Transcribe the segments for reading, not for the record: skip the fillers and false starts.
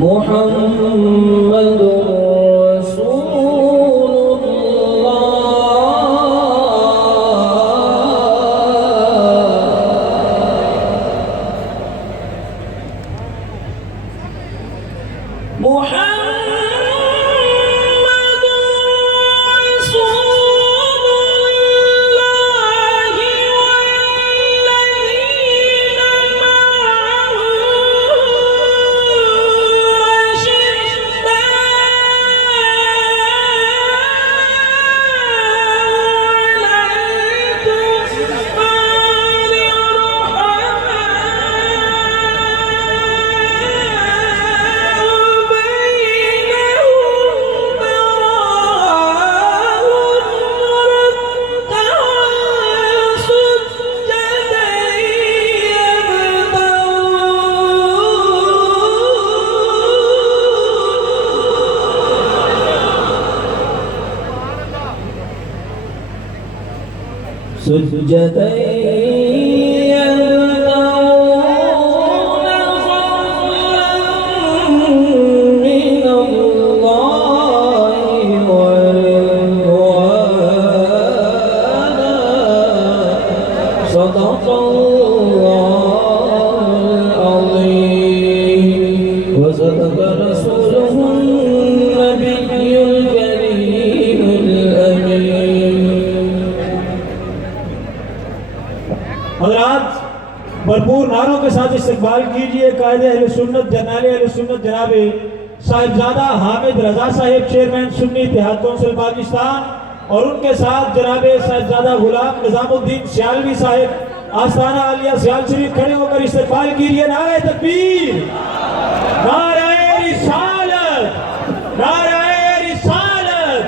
محمد رسول اللہ صدق الله العظيم وصدق رسوله النبي الكريم الأمين. حضرات بھرپور نعروں کے ساتھ استقبال کیجئے قائد اہل سنت جنرل اہل سنت جناب صاحبزادہ حامد رضا صاحب چیئرمین سنی اتحاد کونسل پاکستان اور ان کے ساتھ جناب صاحبزادہ غلام نظام الدین سیالوی صاحب آستانہ عالیہ سیال شریف کھڑے ہو کر استقبال کیجئے. نعرہ تکبیر، نعرہ رسالت، نعرہ رسالت،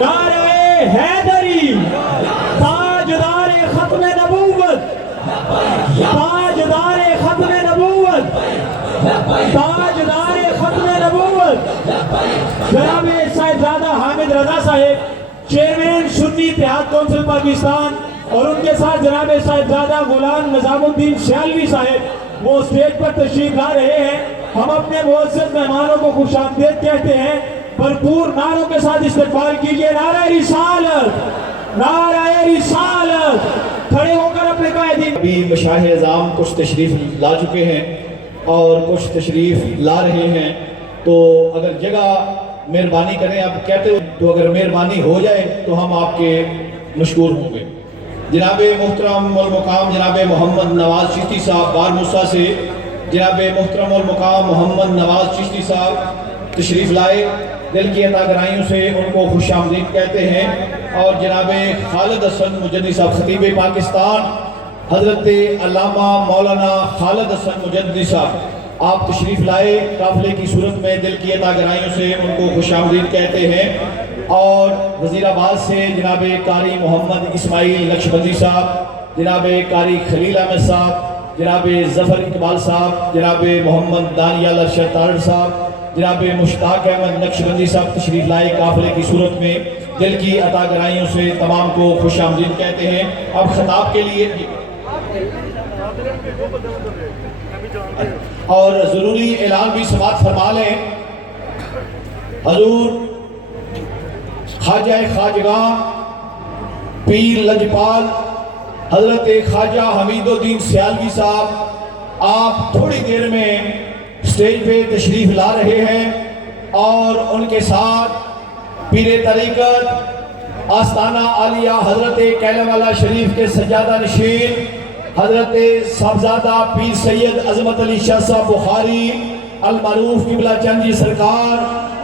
نعرہ حیدری، تاجدار ختم نبوت، تاجدار ختم نبوت، تاجدار ختم نبوت جناب صاحبزادہ حامد رضا صاحب چیئرمین سنی اتحاد کونسل پاکستان اور ان کے ساتھ جناب صاحبزادہ غلام نظام الدین سیالوی صاحب وہ اسٹیج پر تشریف لا رہے ہیں. ہم اپنے معزز مہمانوں کو خوش آمدید کہتے ہیں. بھرپور نعروں کے ساتھ استقبال کیجئے. نعرہ رسالت، نعرہ رسالت. کھڑے ہو کر اپنے قائدین. ابھی مشاہد اعظام کچھ تشریف لا چکے ہیں اور کچھ تشریف لا رہے ہیں، تو اگر جگہ مہربانی کریں. آپ کہتے ہو تو اگر مہربانی ہو جائے تو ہم آپ کے مشکور ہوں گے. جناب محترم المقام جناب محمد نواز چشتی صاحب بار موسیٰ سے جناب محترم المقام محمد نواز چشتی صاحب تشریف لائے. دل کی عطا گرائیوں سے ان کو خوش آمدید کہتے ہیں. اور جناب خالد حسن مجددی صاحب خطیب پاکستان حضرت علامہ مولانا خالد حسن مجددی صاحب آپ تشریف لائے قافلے کی صورت میں. دل کی عطا گرائیوں سے ان کو خوش آمدید کہتے ہیں. اور وزیر آباد سے جناب قاری محمد اسماعیل نقشبندی صاحب، جناب قاری خلیل احمد صاحب، جناب ظفر اقبال صاحب، جناب محمد دانیال ارشد تارڑ صاحب، جناب مشتاق احمد نقشبندی صاحب تشریف لائے قافلے کی صورت میں. دل کی عطا گرائیوں سے تمام کو خوش آمدید کہتے ہیں. اب خطاب کے لیے اور ضروری اعلان بھی سماعت فرما لیں. حضور خواجہ خواجگاں پیر لجپال حضرت خواجہ حمید الدین سیالوی صاحب آپ تھوڑی دیر میں سٹیج پہ تشریف لا رہے ہیں اور ان کے ساتھ پیر طریقت آستانہ عالیہ حضرت کیلم والا شریف کے سجادہ نشین حضرت صاحبزادہ پیر سید عظمت علی شاہ صاحب بخاری المعروف قبلہ چند جی سرکار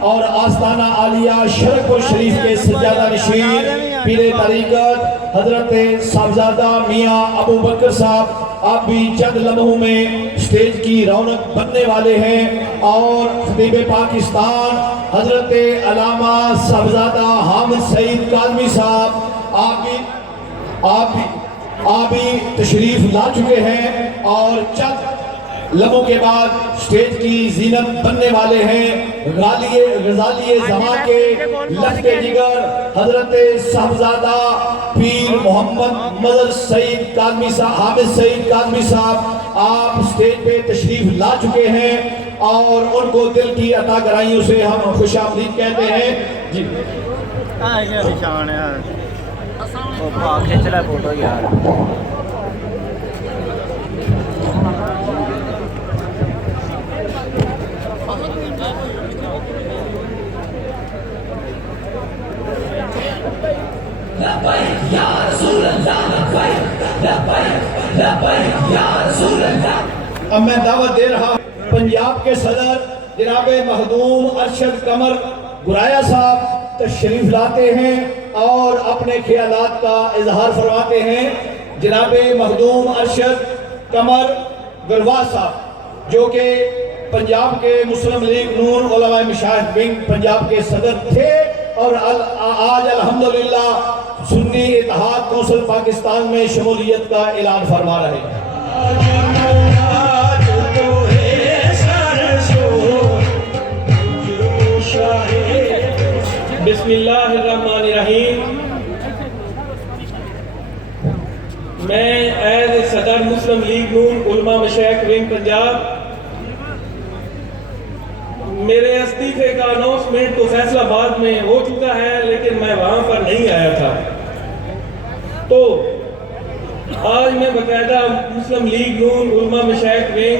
اور آستانہ عالیہ شرک شریف کے سجادہ نشین پیر طریقت حضرت صاحبزادہ میاں ابو بکر صاحب آپ بھی چند لمحوں میں سٹیج کی رونق بننے والے ہیں. اور خطیب پاکستان حضرت علامہ صاحبزادہ حامد سعید کاظمی صاحب آپ بھی تشریف لا چکے ہیں اور چند لمحوں کے بعد سٹیج کی زینت بننے والے ہیں. غزالی زمان کے لخت جگر حضرت صاحبزادہ پیر محمد مظہر سعید کاظمی صاحب حامد سعید کاظمی صاحب آپ سٹیج پہ تشریف لا چکے ہیں اور ان کو دل کی عطا گرائیوں سے ہم خوش آمدید کہتے ہیں جی نشان ہے وہ کھینچ رہا فوٹو یار اب میں دعوت دے رہا ہوں پنجاب کے صدر جناب مخدوم ارشد قمر گرایا صاحب تشریف لاتے ہیں اور اپنے خیالات کا اظہار فرماتے ہیں. جناب مخدوم ارشد قمر گروا صاحب جو کہ پنجاب کے مسلم لیگ نون علماء مشاہد ونگ پنجاب کے صدر تھے اور آج الحمدللہ سنی اتحاد کونسل پاکستان میں شمولیت کا اعلان فرما رہے ہیں. بسم اللہ الرحمن الرحیم. میں ایز صدر مسلم لیگ نون علماء مشائخ ونگ پنجاب میرے استعفے کا اناؤنسمنٹ تو فیصل آباد میں ہو چکا ہے لیکن میں وہاں پر نہیں آیا تھا. تو آج میں باقاعدہ مسلم لیگ نون علماء مشائخ ونگ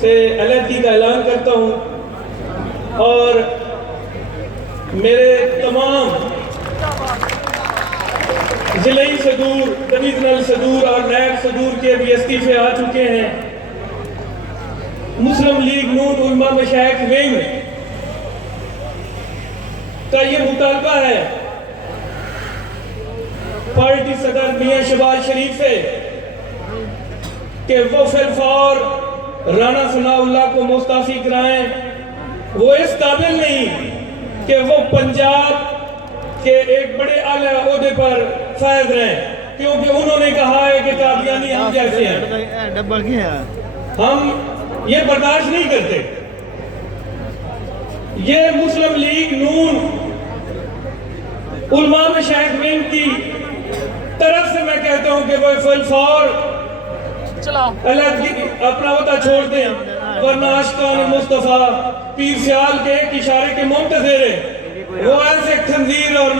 سے علیحدگی کا اعلان کرتا ہوں اور میرے تمام ضلعی صدور ڈویژنل صدور اور نائب صدور کے بھی استعفے آ چکے ہیں. مسلم لیگ نون علماء مشائخ ونگ کا یہ مطالبہ ہے پارٹی صدر میاں شہباز شریف سے کہ وہ فی الفور رانا ثناء اللہ کو مستعفی کرائیں. وہ اس قابل نہیں کہ وہ پنجاب کے ایک بڑے اعلیٰ عہدے پر فائز رہیں کیونکہ انہوں نے کہا ہے کہ قادیانی ہم جیسے ہیں. ہم یہ برداشت نہیں کرتے. یہ مسلم لیگ نون علماء مشائخ ونگ کی طرف سے میں کہتا ہوں کہ وہ فی الفور اپنا عہدہ چھوڑ دیں ورنہ عاشقان مصطفیٰ پیر سیال کے ایک اشارے کے منتظر ہیں. وہ ایسے خنزیر اور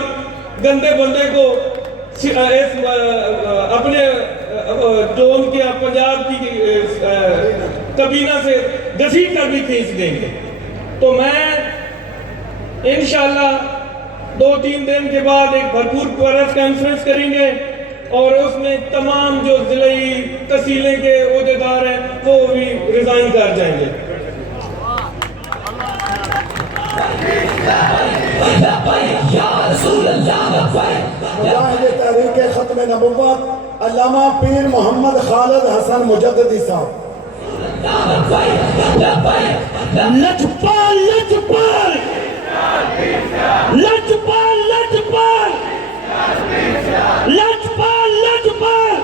گندے بندے کو اپنے جو ان کے پنجاب کی کابینہ سے گھسیٹ کر بھی کھینچ دیں گے. تو میں انشاءاللہ 2-3 دن کے بعد ایک بھرپور پریس کانفرنس کریں گے اور اس میں تمام جو ضلعی تحصیلیں کے عہدیدار ہیں وہ بھی ریزائن کر جائیں گے. مجاہد تحریک ختم نبوت علامہ پیر محمد خالد حسن مجددی صاحب. لجپال لجپال لجپال لجپال لجپال لجپال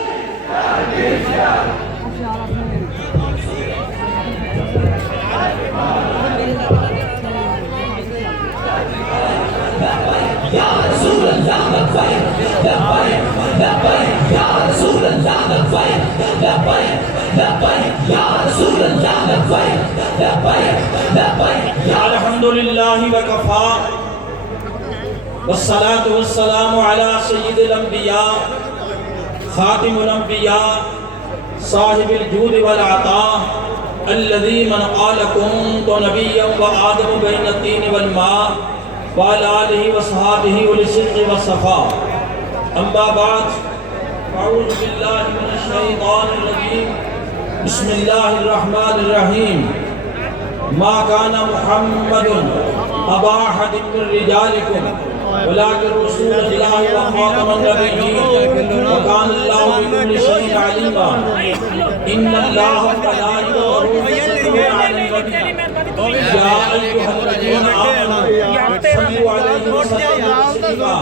الحمدللہ وکفا والصلاة والسلام علی سید الانبیاء خاتم الانبیاء صاحب الجود والعطاء الذی من قال کنت نبیا وآدم بین الطین والماء وعلى آلہ وصحابہ ولصدق والصفاء. اما بعد اعوذ باللہ من الشیطان الرجیم بسم اللہ الرحمن الرحیم. ما كان محمد ابا احد من رجالكم ولكن رسول الله وخاتم النبيين وكان الله بكل شيء عليما. ان الله وملائكته يصلون على النبي يا ايها الذين امنوا صلوا عليه وسلموا تسليما.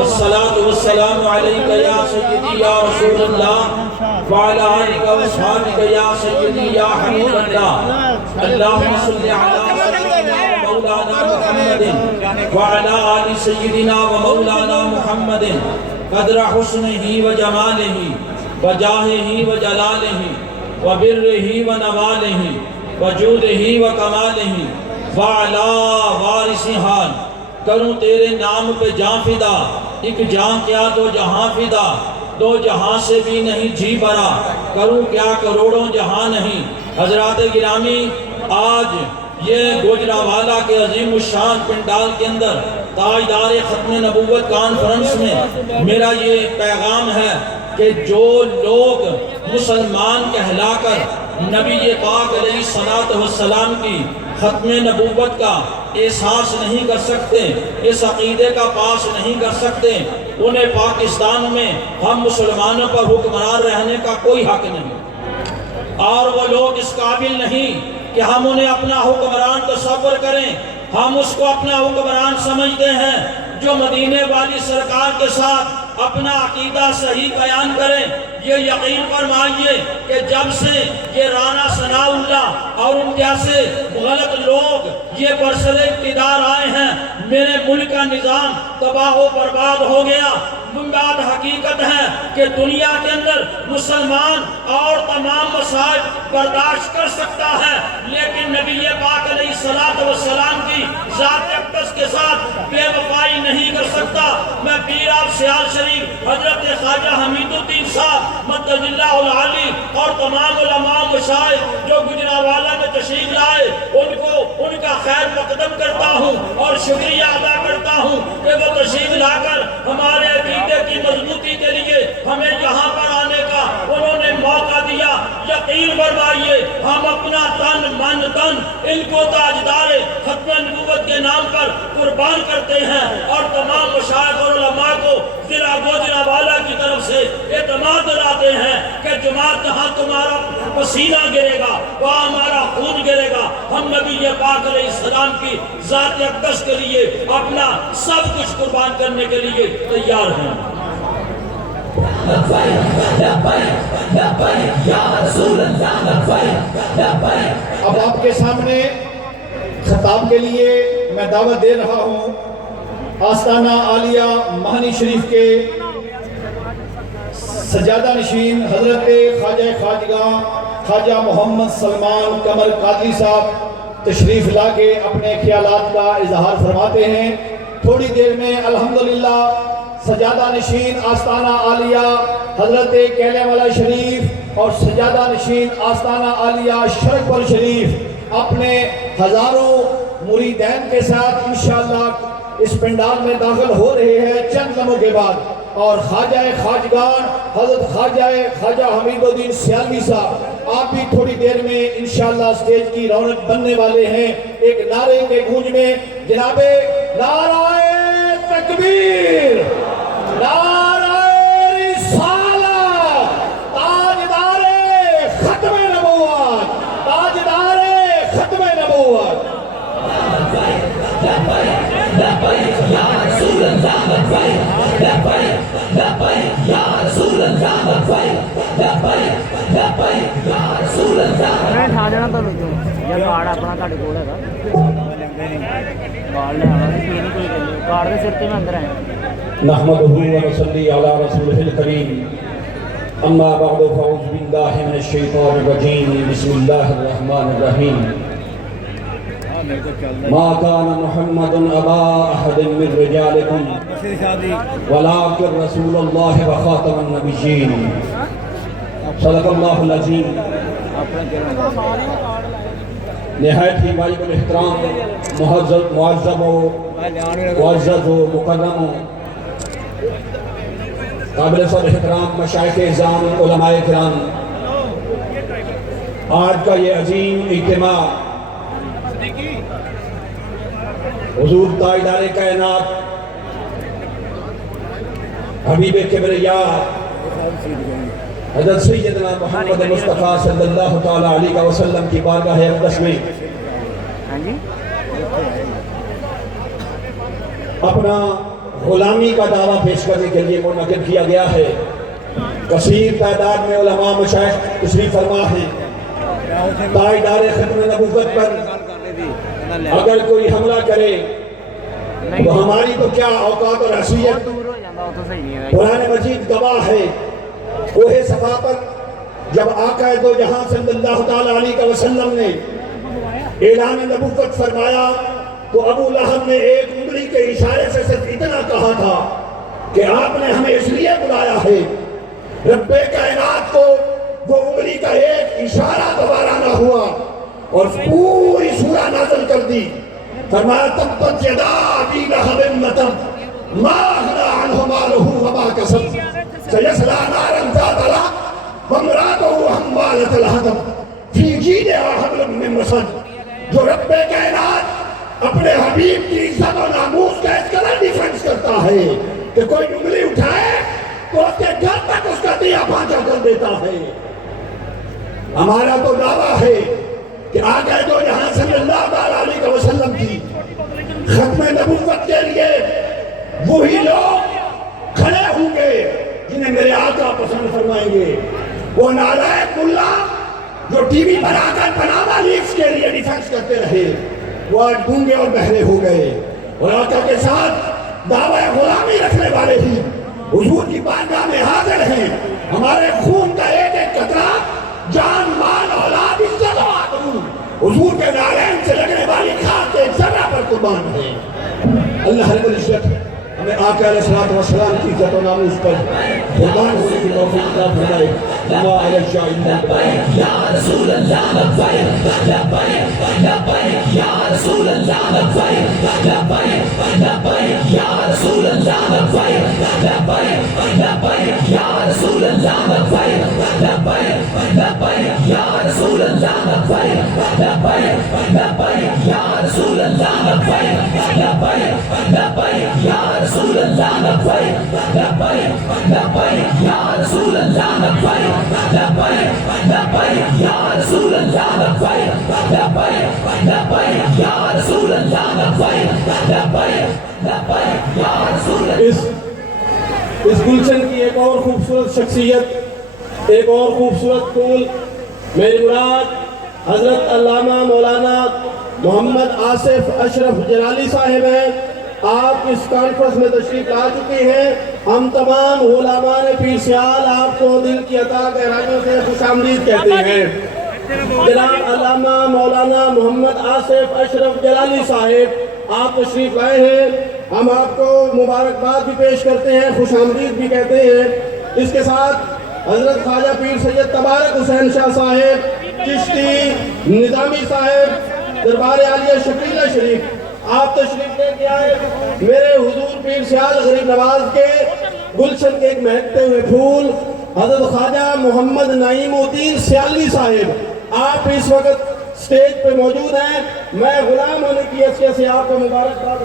الصلاة والسلام عليك يا سيدي يا رسول الله وعلى آلك وصحبك يا سيدي يا حبيب الله. اللهم صل على سيدنا مولانا محمد وعلى آل سيدنا ومولانا محمد قدر حسنه وجماله وجاهه وجلاله وبره ونواله وجودہ و کمالہ وعلا وارث حال، کروں تیرے نام پہ جاں فدا، ایک جاں کیا دو جہاں فدا، دو جہاں سے بھی نہیں جی بھرا، کروں کیا کروڑوں جہاں نہیں۔ حضرات گرامی، آج یہ گوجرانوالہ کے عظیم الشان پنڈال کے اندر تاجدار ختم نبوت کانفرنس میں میرا یہ پیغام ہے کہ جو لوگ مسلمان کہلا کر نبی پاک علیہ السلام کی ختم نبوت کا احساس نہیں کر سکتے، اس عقیدے کا پاس نہیں کر سکتے، انہیں پاکستان میں ہم مسلمانوں پر حکمران رہنے کا کوئی حق نہیں، اور وہ لوگ اس قابل نہیں کہ ہم انہیں اپنا حکمران تصور کریں۔ ہم اس کو اپنا حکمران سمجھتے ہیں جو مدینے والی سرکار کے ساتھ اپنا عقیدہ صحیح بیان کریں۔ یہ یقین فرمائیے کہ جب سے یہ رانا ثناء اللہ اور ان جیسے غلط لوگ یہ برسر اقتدار آئے ہیں، میرے ملک کا نظام تباہ و برباد ہو گیا۔ بات حقیقت ہے کہ دنیا کے اندر مسلمان اور تمام مسائل برداشت کر سکتا ہے، لیکن نبی پاک علیہ السلام کی ذات اقدس کے ساتھ بے وفائی نہیں کر سکتا۔ میں پیر آپ سیال شریف حضرت خواجہ حمید الدین صاحب مدد اللہ العالی اور تمام علماء مشائخ جو گجرانوالہ میں تشریف لائے ان کا خیر مقدم کرتا ہوں اور شکریہ ادا کرتا ہوں کہ وہ تشریف لا کر ہمارے عقیدے کی مضبوطی کے لیے ہمیں یہاں پر آنے کا انہوں نے موقع دیا۔ یقین فرمائیے ہم اپنا تن من دن ان کو تاجدار ختم نبوت کے نام پر قربان کرتے ہیں، اور تمام مشائخ اور علماء کو ضلع گوجرانوالہ کی طرف سے اعتماد دلاتے ہیں کہ جماعت جہاں تمہارا پسینہ گرے گا وہاں ہمارا خون گرے گا۔ ہم نبی پاک علیہ السلام کی ذات اقدس کے لیے اپنا سب کچھ قربان کرنے کے لیے تیار ہیں۔ اب آپ کے سامنے خطاب کے لیے میں دعوت دے رہا ہوں آستانہ عالیہ مہانی شریف کے سجادہ نشین حضرت خواجہ خواجگاں خواجہ محمد سلمان قمر قادری صاحب تشریف لا کے اپنے خیالات کا اظہار فرماتے ہیں۔ تھوڑی دیر میں الحمدللہ سجادہ نشین آستانہ عالیہ حضرت کیلے والا شریف اور سجادہ نشین آستانہ عالیہ شرکپور شریف اپنے ہزاروں مریدین کے ساتھ انشاءاللہ اس پنڈال میں داخل ہو رہے ہیں چند لمحوں کے بعد، اور خواجہ خواجگان حضرت خواجہ حمید الدین سیالوی صاحب آپ بھی تھوڑی دیر میں انشاءاللہ سٹیج کی رونق بننے والے ہیں۔ ایک نعرے کے گونج میں جناب نعرہ تکبیر، نعرہ رسالت، تاجدار ختم نبوت، تاجدار ختم نبوت۔ میں ٹھا دینا تو جب کارڈ اپنا تھوڑے کول ہے کارڈ لے آنا پی نہیں کوئی کرنی کارڈ کے سر تے میں اندر آیا۔ نحمده ونصلي على رسوله الكريم اما بعد فاعوذ بالله من الشيطان الرجيم بسم الله الرحمن الرحيم ما كان محمد ابا احد من رجالكم ولكن رسول الله وخاتم النبيين صدق الله العظيم۔ نہایت ہی واجب الاحترام معذب و معزز و مکرم قابل صدر احترام مشائخ اعظام علماء کرام، آج کا یہ عظیم اجتماع حضور تاجدار کائنات حبیب کبریا حضرت سیدنا محمد مصطفیٰ صلی اللہ تعالیٰ علیہ وسلم کی بارگاہ اقدس میں اپنا غلامی کا دعویٰ پیش کرنے کے لیے منعقد کیا گیا ہے۔ کثیر تعداد میں علماء مشائخ تشریف فرما ہیں۔ تاجدار ختم نبوت پر اگر کوئی حملہ کرے تو ہماری تو کیا اوقات اور حیثیت۔ قرآن مجید گواہ ہے، کوہ صفا پر جب آقا دو جہاں صلی اللہ تعالیٰ علیہ وسلم نے اعلان نبوت فرمایا تو ابو لہب نے ایک انگلی کے اشارے سے صرف اتنا کہا تھا کہ آپ نے ہمیں اس لیے بلایا ہے۔ رب کائنات کو وہ انگلی کا ایک اشارہ دوبارہ نہ ہوا اور پوری سورہ نازل کر دی۔ فرمایا تبت یدا ابی لہب وتب ما اغنی عنہ مالہ وما کسب سیصلی نارا ذات لہب وامرأتہ حمالۃ الحطب فی جیدہا حبل من مسد۔ جو رب کائنات اپنے حبیب کی عزت و ناموس کا اس قدر ڈیفنس کرتا ہے کہ کوئی انگلی اٹھائے تو اس کے گھر تک اس کا دیا پھانچا کر دیتا ہے۔ ہمارا تو دعویٰ ہے کہ آقا دو جہاں صلی اللہ علیہ وسلم کی ختم نبوت کے لیے وہی لوگ کھڑے ہوں گے جنہیں میرے آقا پسند فرمائیں گے۔ وہ نالائق ملا جو ٹی وی پر آ کر پناما لیکس کے لیے ڈیفنس کرتے رہے، وہ آج گونگے اور بہرے ہو گئے، اور آقا کے ساتھ دعوی غلامی رکھنے والے ہی حضور کی بارگاہ میں حاضر ہیں۔ ہمارے خون کا ایک ایک قطرہ، جان مال اولاد عزت و آبرو حضور کے نالین سے لگنے والی خاک کے ذرہ پر قربان ہے۔ اللہ رب العزت ہمیں آقا علیہ السلام کی عزت و ناموس پر قربان ہونے کی توفیق عطا فرمائے۔ وما علی الشاہدین البلاغ۔ یا رسول اللہ لبیک لبیک لبیک یا رسول اللہ لبیک لبیک لبیک یا رسول اللہ لبیک لبیک لبیک یا رسول اللہ لبیک لبیک لبیک یا رسول اللہ لبیک لبیک لبیک یا رسول اللہ لبیک لبیک لبیک یا رسول اللہ لبیک لبیک لبیک یا رسول اللہ لبیک لبیک لبیک یا رسول اللہ لبیک لبیک لبیک یا رسول اللہ لبیک لبیک لبیک یا رسول اللہ۔ اس گلشن کی ایک اور خوبصورت شخصیت، ایک اور خوبصورت پھول، میری مراد حضرت علامہ مولانا محمد آصف اشرف جلالی صاحب ہیں۔ آپ اس کانفرنس میں تشریف لا چکے ہیں۔ ہم تمام علماء پیر سیال آپ کو دل کی عطا گہرائیوں سے خوش آمدید کہتے ہیں۔ جناب علامہ مولانا محمد آصف اشرف جلالی صاحب آپ تشریف لائے ہیں، ہم آپ کو مبارکباد بھی پیش کرتے ہیں، خوش آمدید بھی کہتے ہیں۔ اس کے ساتھ حضرت خواجہ پیر سید تبارک حسین شاہ صاحب چشتی نظامی صاحب دربار عالیہ شکیلہ شریف آپ تشریف لے کے آئے۔ میرے حضور پیر سیال غریب نواز کے گلشن کے ایک مہکتے ہوئے پھول حضرت خواجہ محمد نعیم الدین سیالی صاحب آپ اس وقت سٹیج پہ موجود ہیں۔ میں غلام ہونے کی حیثیت سے آپ کو مبارکباد۔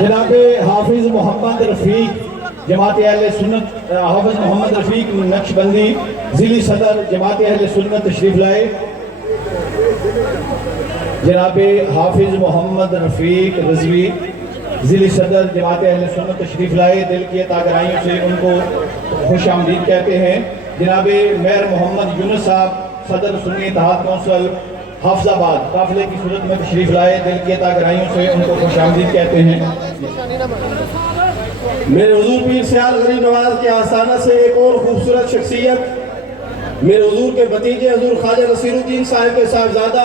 جناب حافظ محمد رفیق جماعت اہل سنت، حافظ محمد رفیق نقشبندی ضلعی صدر جماعت اہل سنت تشریف لائے۔ جناب حافظ محمد رفیق رضوی ضلعی صدر جماعت اہل سنت تشریف لائے، دل کی عطا گرائیوں سے ان کو خوش آمدید کہتے ہیں۔ جناب میر محمد یونس صاحب صدر سنی اتحاد کونسل حافظ آباد قافلے کی صورت میں تشریف لائے، دل کی عطا گرائیوں سے ان کو خوش آمدید کہتے ہیں۔ میرے حضور پیر سیال غریب نواز کے آستانہ سے ایک اور خوبصورت شخصیت، میرے حضور کے بھتیجے حضور خواجہ نصیر الدین صاحب کے صاحبزادہ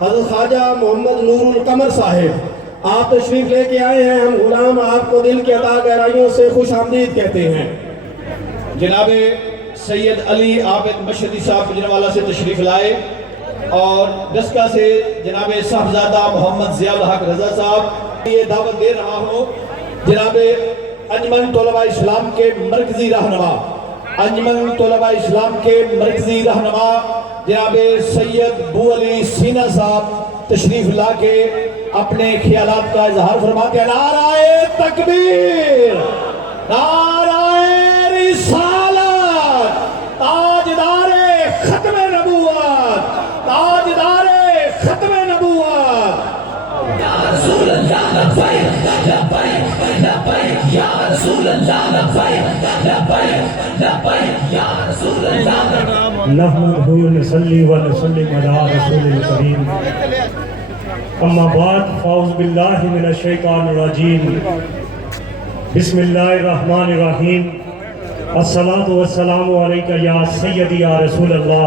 حضرت خواجہ محمد نور القمر صاحب آپ تشریف لے کے آئے ہیں۔ ہم غلام آپ کو دل کی عطا گہرائیوں سے خوش آمدید کہتے ہیں۔ جناب سید علی عابد مشہدی صاحب گجرانوالہ سے تشریف لائے، اور ڈسکا سے جناب صاحبزادہ محمد ضیاء الحق رضا صاحب یہ دعوت دے رہا ہوں۔ جناب انجمن طلباء اسلام کے مرکزی رہنما، انجمن طلباء اسلام کے مرکزی رہنما جناب سید بو علی سینہ صاحب تشریف لا کے اپنے خیالات کا اظہار فرماتے ہیں۔ نعرہ تکبیر، نعرہ رسالت، تاجدار ختم نبوت، تاجدار ختم نبوت۔ یا رسول اللہ لبیک لبیک لبیک یا رسول اللہ لبیک لبیک لبیک یا رسول اللہ۔ نحمدہ ونصلی ونسلم علی رسول الکریم، اما بعد فاعوذ باللہ من الشیطان الرجیم، بسم اللہ الرحمن الرحیم، الصلاۃ والسلام علیکہ یا سیدی یا رسول اللہ،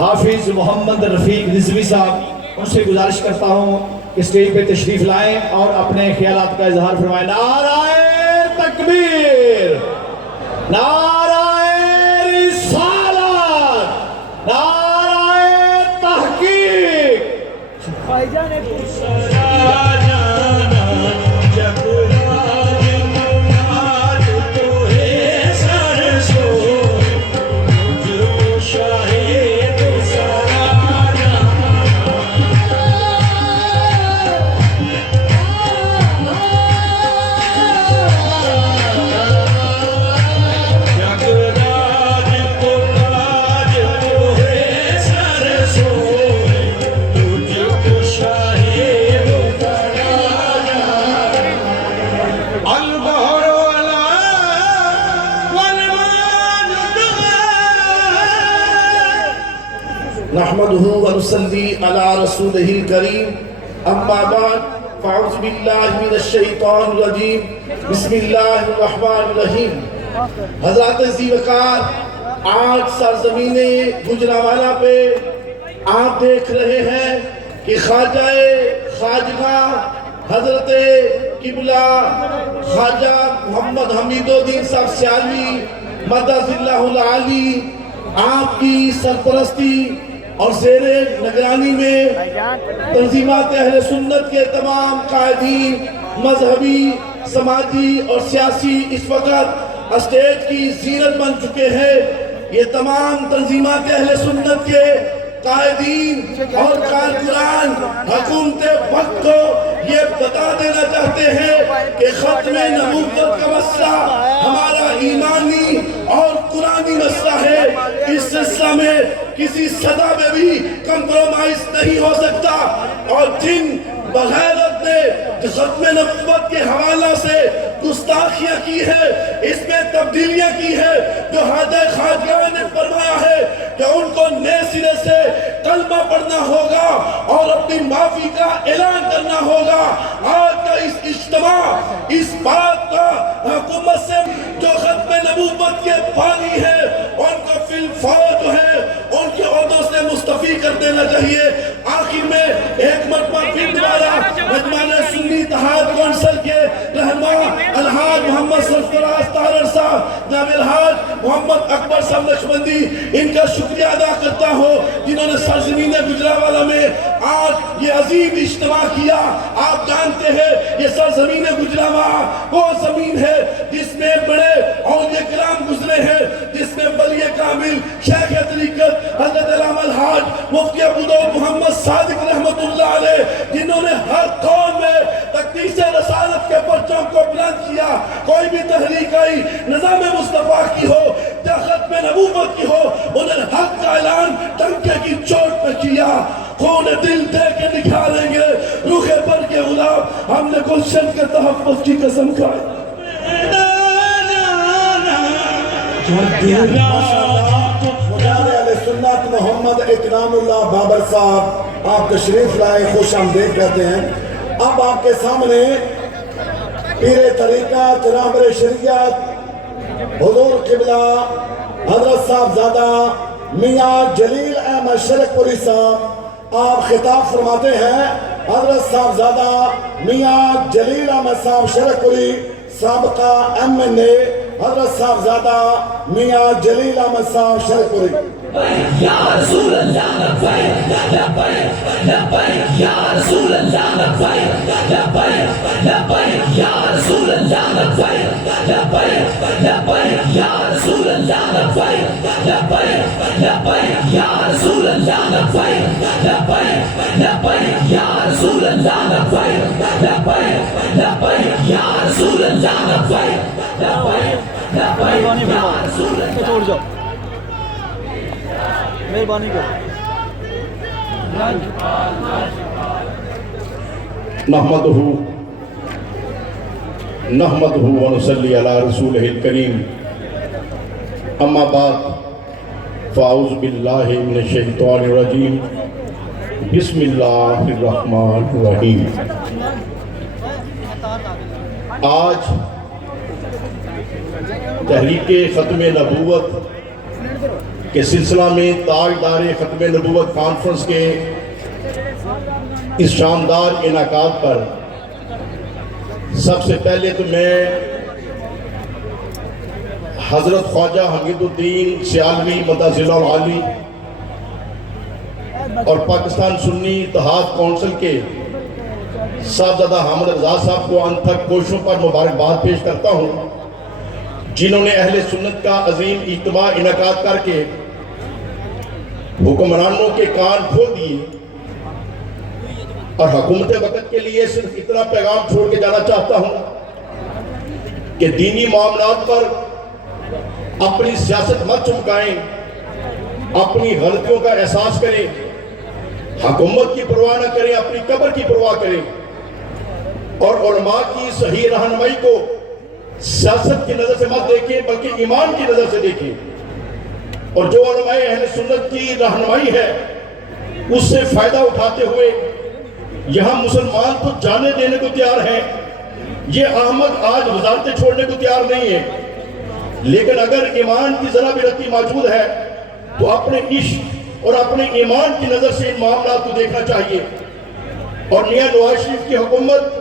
حافظ محمد رفیق رضوی صاحب، ان سے گزارش کرتا ہوں کہ اسٹیج پہ تشریف لائیں اور اپنے خیالات کا اظہار فرمائیں۔ نعرہ تکبیر، نعرہ رسالت، نعرہ تحقیق۔ نحمده ونصلي على رسوله الكريم اما بعد فاعوذ باللہ من الشیطان الرجیم بسم اللہ الرحمن الرحیم۔ حضرات ذی وقار، آج سرزمین گجرانوالہ پہ آپ دیکھ رہے ہیں کہ خواجہ خواجگاہ حضرت قبلہ خواجہ محمد حمید الدین صاحب سیالوی مدد اللہ العالی آپ کی سرپرستی اور زیر نگرانی میں تنظیمات اہل سنت کے تمام قائدین مذہبی، سماجی اور سیاسی اس وقت اسٹیج کی زینت بن چکے ہیں۔ یہ تمام تنظیمات اہل سنت کے قائدین اور کارکنان حکومت وقت کو یہ بتا دینا چاہتے ہیں کہ ختم نبوت کا مسئلہ ہمارا ایمانی اور قرآنی مسئلہ ہے۔ اس سلسلہ میں کسی سزا میں بھی کمپرومائز نہیں ہو سکتا، اور جن بغیرت نے ختم نبوت کے حوالہ سے گستاخیاں کی ہے، اس میں تبدیلیاں کی ہے، جو حاجہ خواجگاہ نے فرمایا ہے کہ ان کو نئے سرے سے کلمہ پڑھنا ہوگا اور اپنی معافی کا اعلان کرنا ہوگا۔ آج کا اس اجتماع اس بات کا حکومت سے جو ختم نبوت کے بانی ہے ان کو فی الفور جو ہے ان کے عہدوں سے مستعفی کر دینا چاہیے۔ آخر میں ایک مرتبہ پھر دوبارہ مجمع سنی اتحاد کونسل کے رہنما الحاج محمد سرفراز طاہر صاحب، جناب الحاج محمد اکبر صاحب نقشبندی، ان کا شکریہ ادا کرتا ہوں جنہوں نے سرزمین گجرانوالہ میں آج یہ عظیم اجتماع کیا۔ آپ جانتے ہیں یہ سرزمین گجرانوالہ وہ زمین ہے جس میں بڑے اولیاء کرام گزرے ہیں، جس میں ولی کامل شیخ طریقت حضرت علامہ الحاج مفتی ابوداؤد محمد صادق رحمت اللہ علیہ، جنہوں نے ہر قوم میں تقدیس رسالت کے پرچم کو بلند کیا۔ کوئی بھی تحریک آئی نظام مصطفیٰ کی ہو یا ختم نبوت کی ہو، انہوں نے حق کا اعلان ٹنکے کی چوٹ پہ کیا۔ خون دل دے کے نکھاریں گے روح پر کے غلام، ہم نے گلشن کے تحفظ کی قسم کھائی۔ اہل سنت محمد اکرام اللہ بابر صاحب آپ تشریف لائے، خوش آمدید کہتے ہیں۔ اب آپ کے سامنے پیر طریقت رہبر شریعت حضور قبلہ حضرت صاحبزادہ میاں جلیل احمد شرک پوری صاحب آپ خطاب فرماتے ہیں۔ حضرت صاحبزادہ میاں جلیل احمد صاحب شرک پوری سابقہ MNA حضرت صاحبزادہ میاں جلیل احمد صاحب شرک پوری۔ یا رسول اللہ لبیک لبیک لبیک یا رسول اللہ لبیک لبیک لبیک یا رسول اللہ لبیک لبیک لبیک یا رسول اللہ لبیک لبیک لبیک یا رسول اللہ لبیک لبیک لبیک یا رسول اللہ لبیک لبیک لبیک یا رسول اللہ لبیک لبیک لبیک یا رسول اللہ۔ مہربانی کر نحمدہ ونصلی علی رسولہ الکریم، اما بعد فاعوذ باللہ من الشیطان الرجیم، بسم اللہ الرحمن الرحیم۔ آج تحریک ختم نبوت کہ سلسلہ میں تاجدار ختم نبوت کانفرنس کے اس شاندار انعقاد پر سب سے پہلے تو میں حضرت خواجہ حمید الدین سیالوی مدظل العالی اور پاکستان سنی اتحاد کونسل کے صاحبزادہ حامد رضا صاحب کو انتھک کوششوں پر مبارکباد پیش کرتا ہوں، جنہوں نے اہل سنت کا عظیم اجتماع انعقاد کر کے حکمرانوں کے کان کھول دیے، اور حکومت وقت کے لیے صرف اتنا پیغام چھوڑ کے جانا چاہتا ہوں کہ دینی معاملات پر اپنی سیاست مت چمکائیں، اپنی غلطیوں کا احساس کریں، حکومت کی پرواہ نہ کریں، اپنی قبر کی پرواہ کریں، اور علماء کی صحیح رہنمائی کو سیاست کی نظر سے مت دیکھیں بلکہ ایمان کی نظر سے دیکھیں، اور جو علماء اہل سنت کی رہنمائی ہے اس سے فائدہ اٹھاتے ہوئے یہاں مسلمان تو جانے دینے کو تیار ہیں۔ یہ احمد آج وزارتیں چھوڑنے کو تیار نہیں ہے، لیکن اگر ایمان کی ذرا بھی رتی موجود ہے تو اپنے عشق اور اپنے ایمان کی نظر سے ان معاملات کو دیکھنا چاہیے۔ اور میاں نواز شریف کی حکومت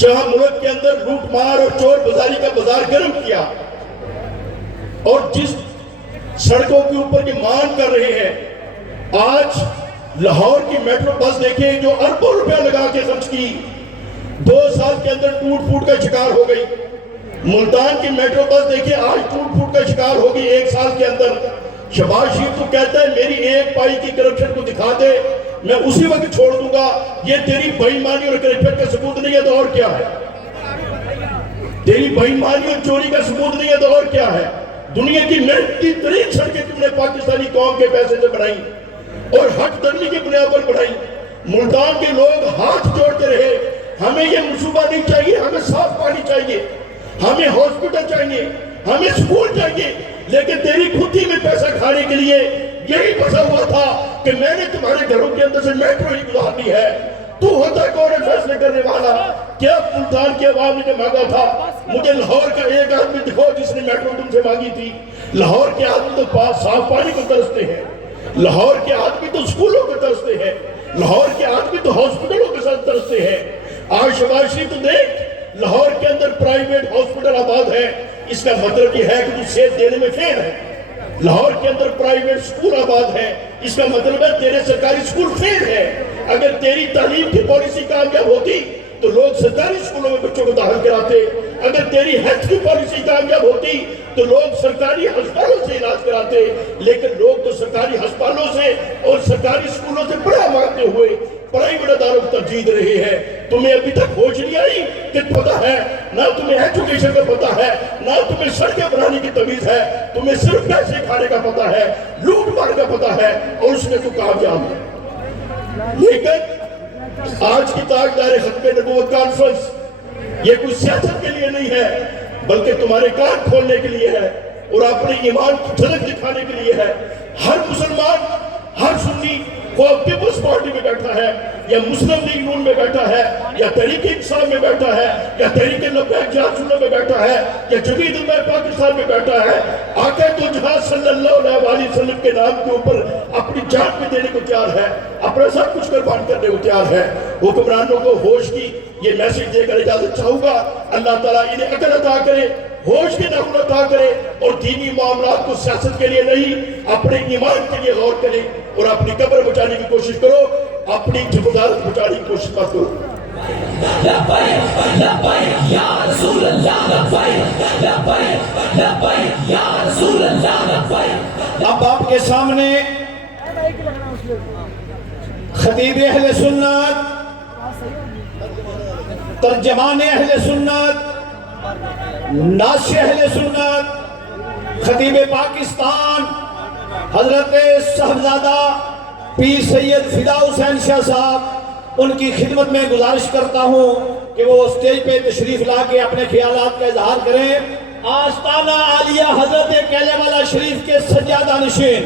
جہاں ملک کے اندر لوٹ مار اور چور بازاری کا بازار گرم کیا، اور جس سڑکوں کے اوپر یہ مان کر رہے ہیں، آج لاہور کی میٹرو بس دیکھیں جو اربوں روپے لگا کے خرچ کی، 2 سال کے اندر ٹوٹ پھوٹ کا شکار ہو گئی۔ ملتان کی میٹرو بس دیکھیں آج ٹوٹ پھوٹ کا شکار ہو گئی 1 سال کے اندر۔ شہباز شریف تو کہتا ہے میری 1 پائی کی کرپشن کو دکھا دے، میں اسی وقت چھوڑ دوں گا۔ یہ تیری بے ایمانی اور کرپشن کا ثبوت نہیں ہے تو اور کیا ہے؟ تیری بے ایمانی اور چوری کا ثبوت نہیں ہے تو اور کیا ہے؟ دنیا کی مہنگی ترین سڑکیں تم نے پاکستانی قوم کے پیسے سے بنائی اور حق درمی کی بنیاد پر بنائی۔ ملتان کے لوگ ہاتھ جوڑتے رہے، ہمیں یہ منصوبہ نہیں چاہیے، ہمیں صاف پانی چاہیے، ہمیں ہاسپٹل چاہیے، ہمیں سکول چاہیے، لیکن تیری کھوتی میں پیسہ کھانے کے لیے یہی بسا ہوا تھا کہ میں نے تمہارے گھروں کے اندر سے میٹرو ہی گزارنی ہے۔ تو ہوتا کون ہے فیصلے کرنے والا؟ کیا ملتان کے عوام نے مانگا تھا؟ مجھے لاہور کا ایک آدمی دکھاؤ جس نے میٹرو تم سے مانگی تھی۔ لاہور کے آدمی تو صاف پانی کو ترستے ہیں، لاہور کے آدمی تو سکولوں کو ترستے ہیں، لاہور کے آدمی تو ہاسپٹلوں کے ساتھ ترستے ہیں۔ آج شہباز شریف تو دیکھ لاہور کے اندر پرائیویٹ ہاسپٹل آباد ہے، اس کا مطلب یہ ہے کہ تو صحت دینے میں فیل ہے۔ لاہور کے اندر پرائیویٹ سکول آباد ہے، اس کا مطلب ہے تیرے سرکاری سکول فیل ہے۔ اگر تیری تعلیم کی پالیسی کامیاب ہوتی تو لوگ سرکاری سکولوں میں بچوں کو داخل کراتے، اگر تیری ہیلتھ کی پالیسی کامیاب ہوتی تو لوگ سرکاری ہسپتالوں سے علاج کراتے، لیکن لوگ تو سرکاری ہسپتالوں سے اور سرکاری سکولوں سے بڑا مانگتے ہوئے پرائیویٹ اداروں کو ترجیح دے رہے ہیں۔ تمہیں ابھی تک ہوش نہیں آئی کہ پتہ ہے نہ تمہیں ایجوکیشن کا پتہ ہے، نہ تمہیں سڑکیں بنانے کی تمیز ہے، تمہیں صرف پیسے کھانے کا پتہ ہے، لوٹ مار کا پتہ ہے، اور اس میں تو کامیاب ہے۔ لیکن آج کی تاجدار ختم نبوت کانفرنس یہ کوئی سیاست کے لیے نہیں ہے بلکہ تمہارے کان کھولنے کے لیے ہے اور اپنے ایمان کی جھلک دکھانے کے لیے ہے۔ ہر مسلمان، ہر سنی، خواہ پیپلز پارٹی میں بیٹھا ہے یا مسلم لیگ نون میں بیٹھا ہے یا تحریک انصاف میں بیٹھا ہے یا تحریک لبیک جہاد سنہ میں بیٹھا ہے یا جمعیت علماء پاکستان میں بیٹھا ہے، آقا تو جہاں صلی اللہ علیہ وسلم کے نام کے اوپر اپنی جان بھی دینے کو تیار ہے، اپنا سب کچھ قربان کرنے کو تیار ہے۔ حکمرانوں کو ہوش کی یہ میسج دے کر اجازت چاہوں گا، اللہ تعالیٰ انہیں عقل عطا کرے، ہوش کے نعمت عطا کرے، اور دینی معاملات کو سیاست کے لیے نہیں اپنے ایمان کے لیے غور کرے، اور اپنی قبر بچانے کی کوشش کرو، اپنی وزارت بچانے کی کوشش مت کرو۔ لبیک لبیک یا رسول اللہ، لبیک لبیک لبیک یا رسول اللہ، لبیک۔ اب آپ کے سامنے خطیب اہل سنت، ترجمان اہل سنت، ناصح اہل سنت، خطیب پاکستان حضرت صاحبزادہ پیر سید فدا حسین شاہ صاحب، ان کی خدمت میں گزارش کرتا ہوں کہ وہ اسٹیج پہ تشریف لا کے اپنے خیالات کا اظہار کریں۔ آستانہ عالیہ حضرت کیلے والا شریف کے سجادہ نشین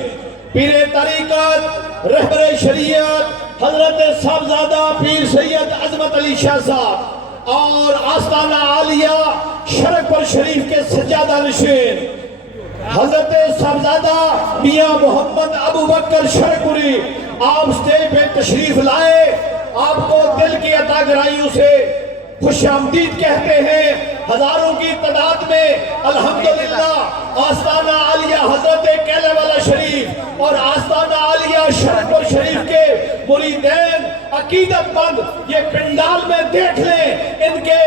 پیر طریقت رہبر شریعت حضرت صاحبزادہ پیر سید عظمت علی شاہ صاحب، اور آستانہ عالیہ شرف پر شریف کے سجادہ نشین حضرت صاحبزادہ میاں محمد ابو بکر شرقپوری آپ سٹیج پہ تشریف لائے، آپ کو دل کی عطا گرائیوں سے خوش آمدید کہتے ہیں۔ ہزاروں کی تعداد میں الحمدللہ آستانہ عالیہ حضرت کیلے والا شریف اور آستانہ عالیہ شرقپور شریف کے مریدین عقیدت مند یہ پنڈال میں دیکھ لیں، ان کے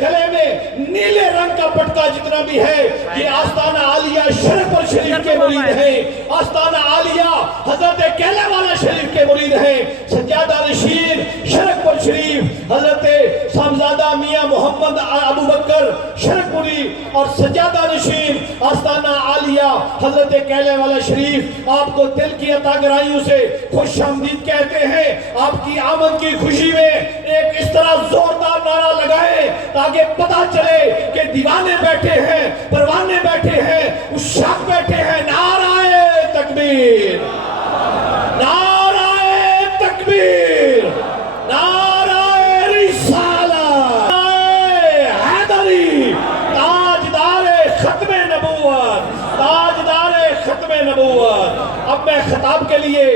گلے میں نیلے رنگ کا پٹکا جتنا بھی ہے یہ آستانہ عالیہ شرقپور شریف کے مرید ہیں، آستانہ عالیہ حضرت کیلے والا شریف کے مرید ہیں۔ سجادہ نشین شرقپور شریف حضرت صاحبزادہ میاں محمد ابو بکر شرقپوری اور سجادہ نشین آستانہ عالیہ حضرت کیلے والا شریف آپ کو دل کی عطا گرائیوں سے خوش آمدید کہتے ہیں۔ آپ کی آمد کی خوشی میں ایک اس طرح زوردار نعرہ لگائے تاکہ پتہ چلے کہ دیوانے بیٹھے ہیں، پروانے بیٹھے ہیں، عشاق بیٹھے ہیں۔ نعرہ تکبیر، نعرہ تکبیر، نعرہ رسالت، تاجدار ختم نبوت، تاجدار ختم نبوت۔ اب میں خطاب کے لیے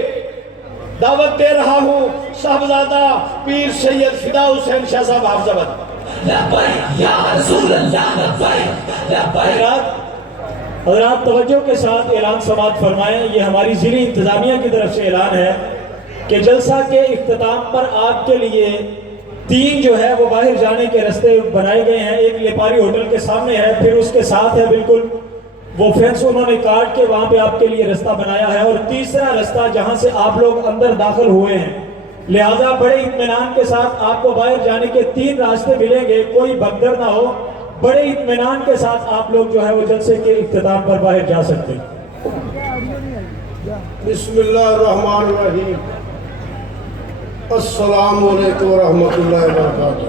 دعوت دے رہا ہوں صاحبزادہ پیر سید فدا حسین شاہ صاحب حافظ آباد۔ حضرات توجہ کے ساتھ اعلان سماعت فرمائیں، یہ ہماری ضلعی انتظامیہ کی طرف سے اعلان ہے کہ جلسہ کے اختتام پر آپ کے لیے 3 جو ہے وہ باہر جانے کے رستے بنائے گئے ہیں۔ ایک لیپاری ہوٹل کے سامنے ہے، پھر اس کے ساتھ ہے بالکل وہ فینس انہوں نے کاٹ کے وہاں پہ آپ کے لیے رستہ بنایا ہے، اور تیسرا رستہ جہاں سے آپ لوگ اندر داخل ہوئے ہیں، لہٰذا بڑے اطمینان کے ساتھ آپ کو باہر جانے کے 3 راستے ملیں گے، کوئی بھگدڑ نہ ہو، بڑے اطمینان کے ساتھ آپ لوگ جو ہے وہ جلسے کے اختتام پر باہر جا سکتے ہیں۔ بسم اللہ الرحمن الرحیم، السلام علیکم ورحمۃ اللہ وبرکاتہ۔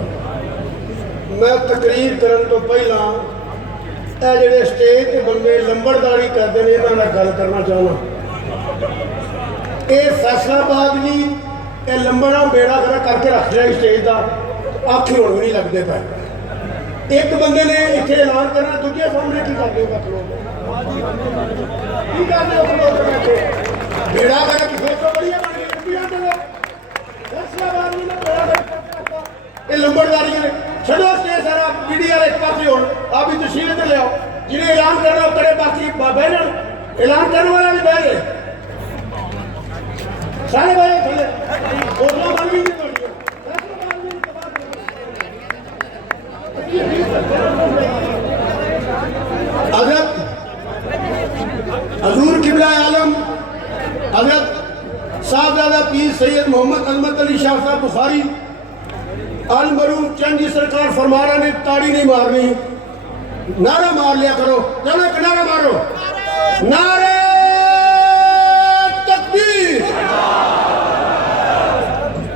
میں تقریر کرن تو پہلا اے جڑے سٹیج تے بندے لمبڑداری کرتے ہیں انہاں نال گل کرنا چاہنا۔ اے فیصلہ آباد جی اے لمبڑا بیڑا کر کے رکھ لیا سٹیج دا، آنکھیں ہن بھی نہیں لگتے پے۔ ایک بندے نے اتنے اعلان کرنا، دوجے سامنے کی کرتے ہو کی کرتے ہو بیڑا کر کے تو بڑی یہ لمبڑداری نے چھڑو سٹیج سارا میڈیا ایک پاسے ہو، آپ بھی تشریف تے لے آؤ، جنہیں اعلان کرنا کرے، باقی بہ جان، اعلان کرنے والا بھی بہ جائے، سارے بھائی تھلے بوتلوں بن بھی نہیں پڑی۔ حضرت حضور قبلہ عالم حضرت صاحبزادہ پیر سید محمد عظمت علی شاہ صاحب بخاری المرحوم چند جی سرکار فرما رہا نے تاڑی نہیں مارنی، نعرہ مار لیا کرو، چلو ایک نعرہ مارو، نعرہ تکبیر۔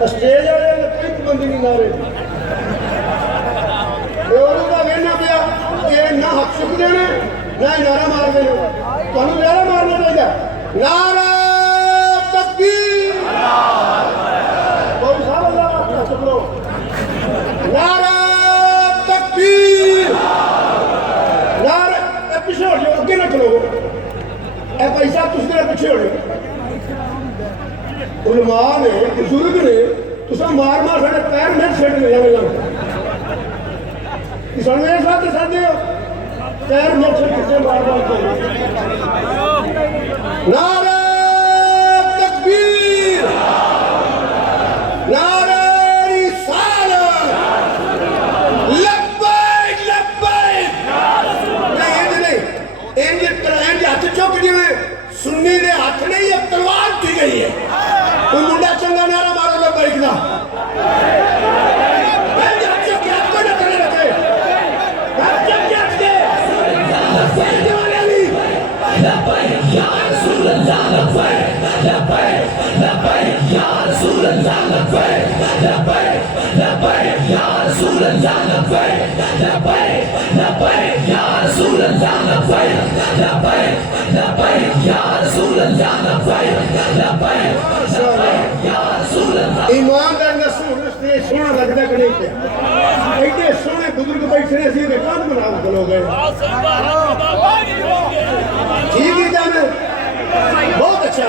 اسٹیج والے نے کوئی پابندی نہیں نعرے لوگوں کا کہنا پیا کہ نہ حق چک دینا نہ نعرہ مار دینا، تمہیں نعرہ مارنا چاہیے، نعرہ تکبیر، کوئی صاحب اللہ کا چک لو، نعرہ تکبیر، نعرہ پیچھے ہو جاؤ، اگے نہ چلو، اے پیسہ تس دے پیچھے ہو جاؤ۔ علماء نے بزرگ نے تسا مار مار ساڑے پیر میں چھڑ لیا ملا کسان میرے ساتھ ساتھ ہو پیر میں چھڑ کسے مار مار چھڑ نعرہ تکبیر، نعرہ رسالت، لبیک لبیک۔ نہیں ہاتھ چوک جی میں سنی نے ہاتھ نہیں اب تلوار کی گئی ہے، کوئی منڈا چنگا نعرہ مارو لبیک نہ ایمان کا نسل سونا لگتا کہ نہیں پہ ایڈے سونے بزرگ بیٹھے اسی کے کان بنا لوگ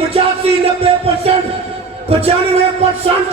85-90% 95%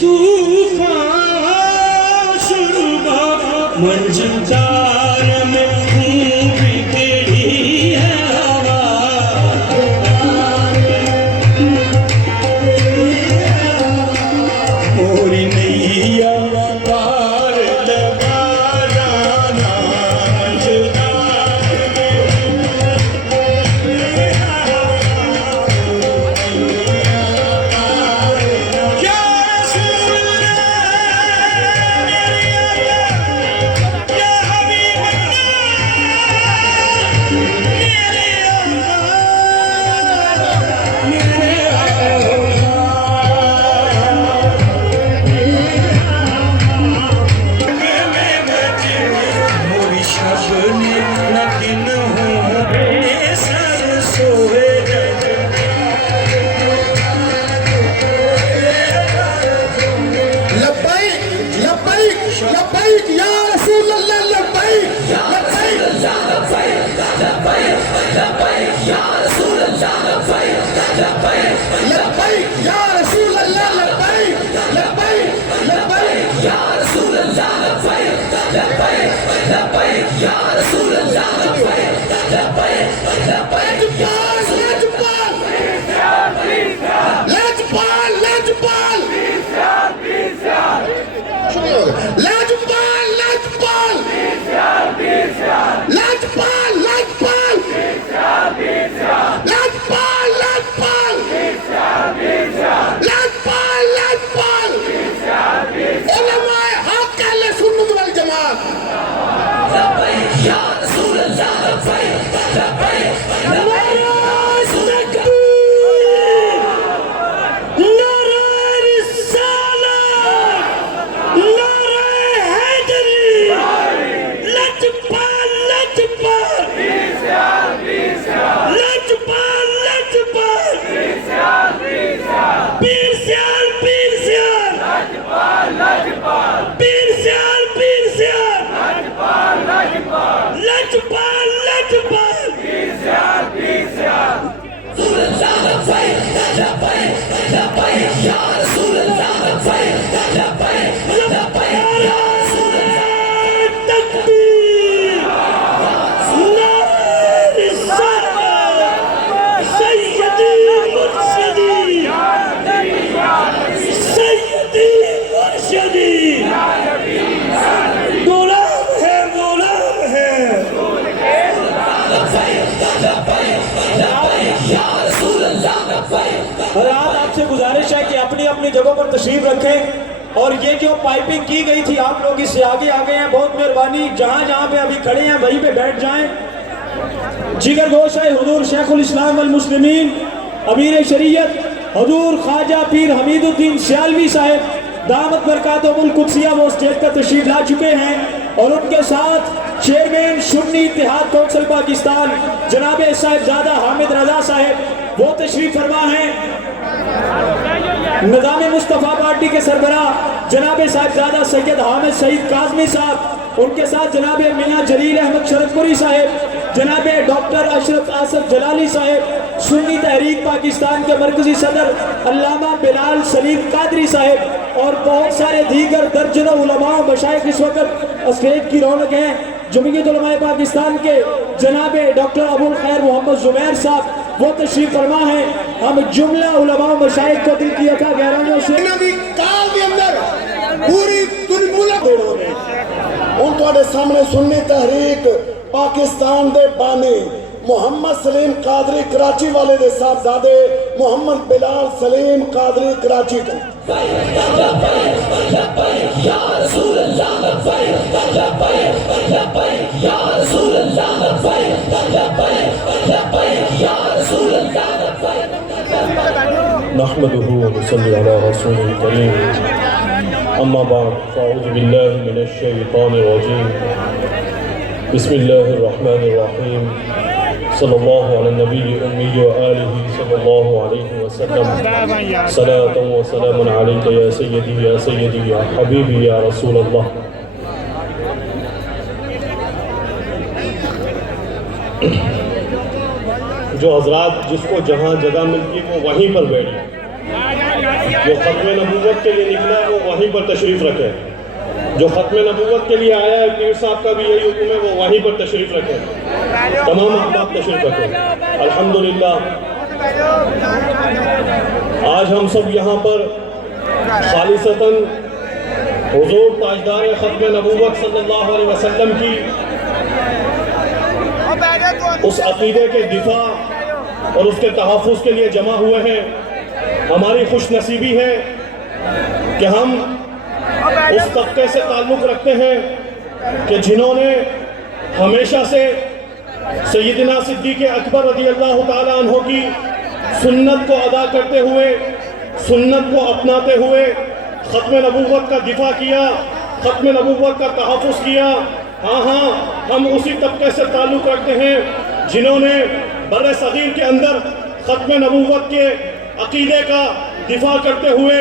طوفان شروع منزل دار میں ہوں بھی تیری ہے ہوا موری نیا پار لگا جانا منزل دار یا رسول اللہ یا حبیب موری شب نے نہ دن ہوں بے سر سوئے لبیک لبیک لبیک یا رسول اللہ لبیک لبیک لبیک یا رسول اللہ لبیک لبیک لبیک لجپال لجپال لجپال لجپال لجپال لجپال لجپال لجپال لجپال لجپال علماء حق اہل سنت والجماعت حضرات آپ سے گزارش ہے کہ اپنی اپنی جگہوں پر تشریف رکھیں اور یہ جو پائپنگ کی گئی تھی آپ لوگ اس سے آگے آگے ہیں بہت مہربانی جہاں جہاں پہ ابھی کھڑے ہیں وہیں پہ بیٹھ جائیں جگر گوش ہے حضور شیخ الاسلام والمسلمین امیر شریعت حضور خواجہ پیر حمید الدین سیالوی صاحب دامت برکاتہم القدسیہ وہ اسٹیج کا تشریف لا چکے ہیں اور ان کے ساتھ چیئرمین سنی اتحاد کونسل پاکستان جناب صاحبزادہ حامد رضا صاحب وہ تشریف فرما ہیں نظام مصطفیٰ پارٹی کے سربراہ جناب صاحبزادہ سید حامد سعید کاظمی صاحب ان کے ساتھ جناب میاں جلیل احمد شرطپوری صاحب جناب ڈاکٹر اشرف آصف جلالی صاحب سنی تحریک پاکستان کے مرکزی صدر علامہ بلال سلیم قادری صاحب اور بہت سارے دیگر درجنوں علماء و مشائخ اس وقت اسٹیج کی رونق ہیں جمعیت علماء پاکستان کے جناب ڈاکٹر ابو الخیر محمد زبیر صاحب وہ تشریف فرما ہیں ہم جملہ علماء و مشائخ کو دل کی عطا گہرانیوں سے کال کے اندر پوری ملک ان تواڈے سامنے سنی تحریک پاکستان دے بانی محمد سلیم قادری کراچی والے دے صاحبزادے محمد بلال سلیم قادری کراچی کو نحمده ونصلي على رسوله الكريم أما بعد فأعوذ بالله من الشيطان الرجيم بسم الله الرحمن الرحيم صلى الله على النبي الأمي وآله صلى الله عليه وسلم صلاة وسلام عليك يا سيدي يا سيدي يا حبيبي يا رسول الله. جو حضرات جس کو جہاں جگہ ملتی ہے وہ وہیں پر بیٹھیں. جو ختم نبوت کے لیے نکلا ہے وہ وہیں پر تشریف رکھے. جو ختم نبوت کے لیے آیا ہے پیر صاحب کا بھی یہی حکم ہے وہ وہیں پر تشریف رکھے. تمام احباب تشریف رکھے. الحمدللہ آج ہم سب یہاں پر خالصتاً حضور تاجدار ختم نبوت صلی اللہ علیہ وسلم کی اس عقیدے کے دفاع اور اس کے تحفظ کے لیے جمع ہوئے ہیں. ہماری خوش نصیبی ہے کہ ہم اس طبقے سے تعلق رکھتے ہیں کہ جنہوں نے ہمیشہ سے سیدنا صدیق اکبر رضی اللہ تعالیٰ عنہ کی سنت کو ادا کرتے ہوئے، سنت کو اپناتے ہوئے ختم نبوت کا دفاع کیا، ختم نبوت کا تحفظ کیا. ہاں ہم اسی طبقے سے تعلق رکھتے ہیں جنہوں نے بر صغیر کے اندر ختم نبوت کے عقیدے کا دفاع کرتے ہوئے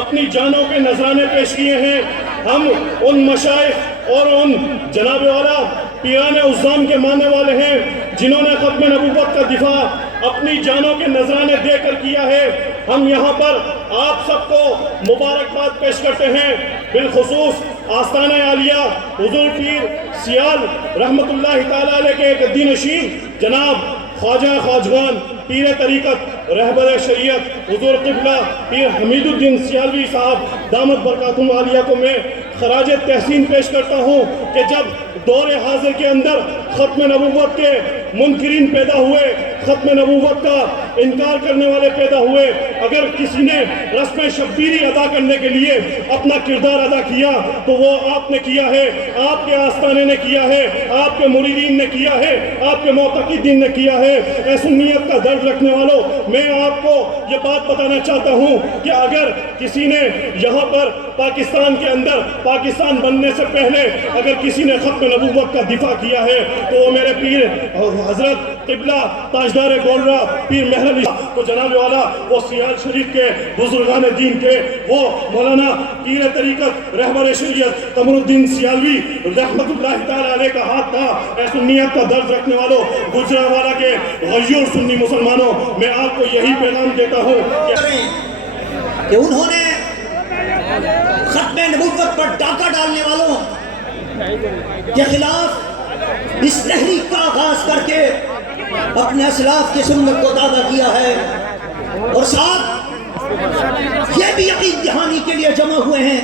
اپنی جانوں کے نذرانے پیش کیے ہیں. ہم ان مشائخ اور ان جناب والا پیران عظام کے ماننے والے ہیں جنہوں نے ختم نبوت کا دفاع اپنی جانوں کے نذرانے دے کر کیا ہے. ہم یہاں پر آپ سب کو مبارکباد پیش کرتے ہیں، بالخصوص آستانہ عالیہ حضور پیر سیال رحمت اللہ تعالیٰ علیہ کے ایک دینشین جناب خواجہ خواجگان پیر طریقت رہبر شریعت حضور قبلہ پیر حمید الدین سیالوی صاحب دامت برکاتہم عالیہ کو میں خراج تحسین پیش کرتا ہوں کہ جب دور حاضر کے اندر ختم نبوت کے منکرین پیدا ہوئے، ختم نبوت کا انکار کرنے والے پیدا ہوئے، اگر کسی نے رسم شبیری ادا کرنے کے لیے اپنا کردار ادا کیا تو وہ آپ نے کیا ہے، آپ کے آستانے نے کیا ہے، آپ کے مریدین نے کیا ہے، آپ کے معتقدین نے کیا ہے. اے سنیت کا درد رکھنے والوں، میں آپ کو یہ بات بتانا چاہتا ہوں کہ اگر کسی نے یہاں پر پاکستان کے اندر پاکستان بننے سے پہلے اگر کسی نے ختم نبوت کا دفاع کیا ہے تو وہ میرے پیر حضرت قبلہ تاجدار گولرا پیر مہر علی تو جناب والا وہ سیال شریف کے بزرگان دین کے وہ مولانا پیر طریقت رہبر شریعت قمر الدین سیالوی رحمت اللہ تعالیٰ علیہ کا ہاتھ تھا. اے سنیت کا درد رکھنے والوں، گجرانوالہ کے غیور سنی مسلمانوں، میں آپ کو یہی پیغام دیتا ہوں کہ انہوں نے ختم نبوت پر ڈاکہ ڈالنے والوں کے خلاف اس تحریک کا آغاز کر کے اپنے اسلاف کی سنت کو دادا کیا ہے، اور ساتھ یہ بھی یقین دہانی کے لیے جمع ہوئے ہیں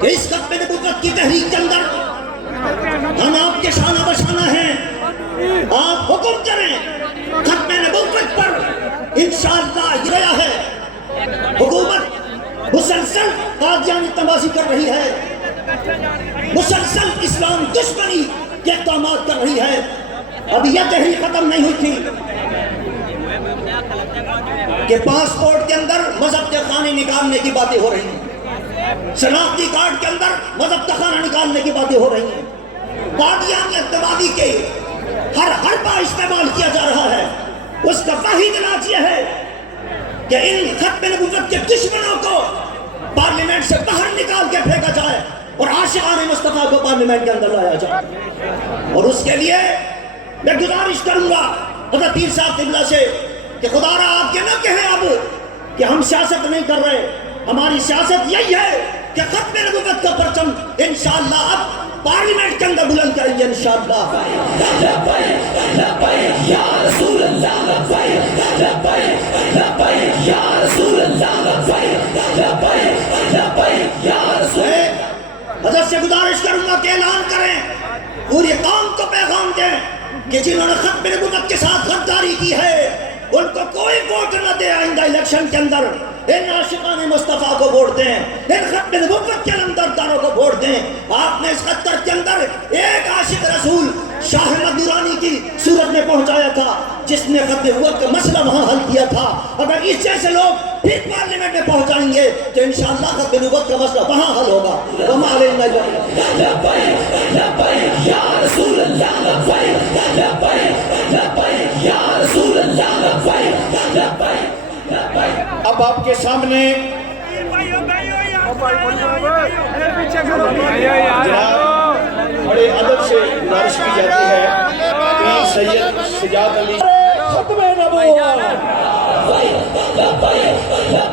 کہ اس ختم نبوت کی تحریک کے اندر ہم آپ کے شانہ بشانہ ہیں. آپ حکم کریں، ختم نبوت پر انشاءاللہ گریا ہے. حکومت مسلسل قادیانی تماشی کر رہی ہے، مسلسل اسلام دشمنی کے اقدامات کر رہی ہے. اب یہ تحریک ختم نہیں ہوئی تھی کہ پاسپورٹ کے اندر مذہب کے خانے نکالنے کی باتیں ہو رہی ہیں، شناختی کارڈ کے اندر مذہب کا خانہ نکالنے کی باتیں ہو رہی ہیں. قادیانی اتباعی کے ہر حربہ استعمال کیا جا رہا ہے. اس کا واحد علاج یہ ہے کہ ان ختم نبوت کے دشمنوں کو پارلیمنٹ سے باہر نکال کے پھینکا جائے اور عاشقان مصطفیٰ کو پارلیمنٹ کے اندر لایا جائے. اور اس کے لیے میں گزارش کروں گا حضرت پیر صاحب قبلہ سے کہ خدا را آپ کے نہ کہیں اب کہ ہم سیاست نہیں کر رہے. ہماری سیاست یہی ہے کہ ختم نبوت کا پرچم انشاءاللہ اب پارلیمنٹ کے اندر بلند کریں گے انشاءاللہ. یا رسول اللہ یا رسول اللہ یا رسول. حضرت سے گزارش کروں گا کہ اعلان کریں، پوری قوم کو پیغام دیں کہ جنہوں نے ختم نبوت کے ساتھ غداری کی ہے ان کو کوئی ووٹ نہ دے آئندہ الیکشن کے اندر. ان عاشقان مصطفیٰ کو ووٹ دیں، ان ختم نبوت کے اندر داروں کو ووٹ دیں. آپ نے اس خطر کے اندر ایک عاشق رسول شاہ احمد نورانی کی صورت میں پہنچایا تھا جس نے ختم نبوت کا مسئلہ وہاں حل کیا تھا. اگر اس جیسے لوگ پھر پارلیمنٹ میں پہنچائیں گے تو انشاءاللہ ختم نبوت کا مسئلہ وہاں حل ہوگا. وما علینا یا رسول اللہ یا رسول اللہ. اب آپ کے سامنے بڑے ادب سے گزارش کی جاتی ہے پیر سید سجاد علی ختم نبوت.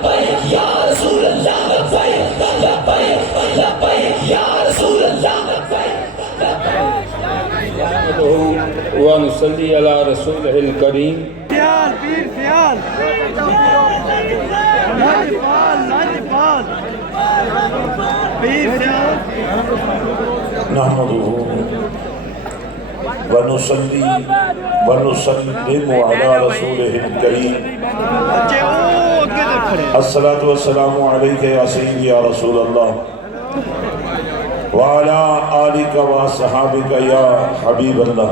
لبیک یا رسول اللہ لبیک لبیک لبیک یا رسول اللہ لبیک ونصلي على رسوله الكريم نحمده ونصلي ونسلم على رسوله الكريم الصلاة والسلام عليك يا سيدي يا رسول الله وعلى آلك وصحابك يا حبيب الله.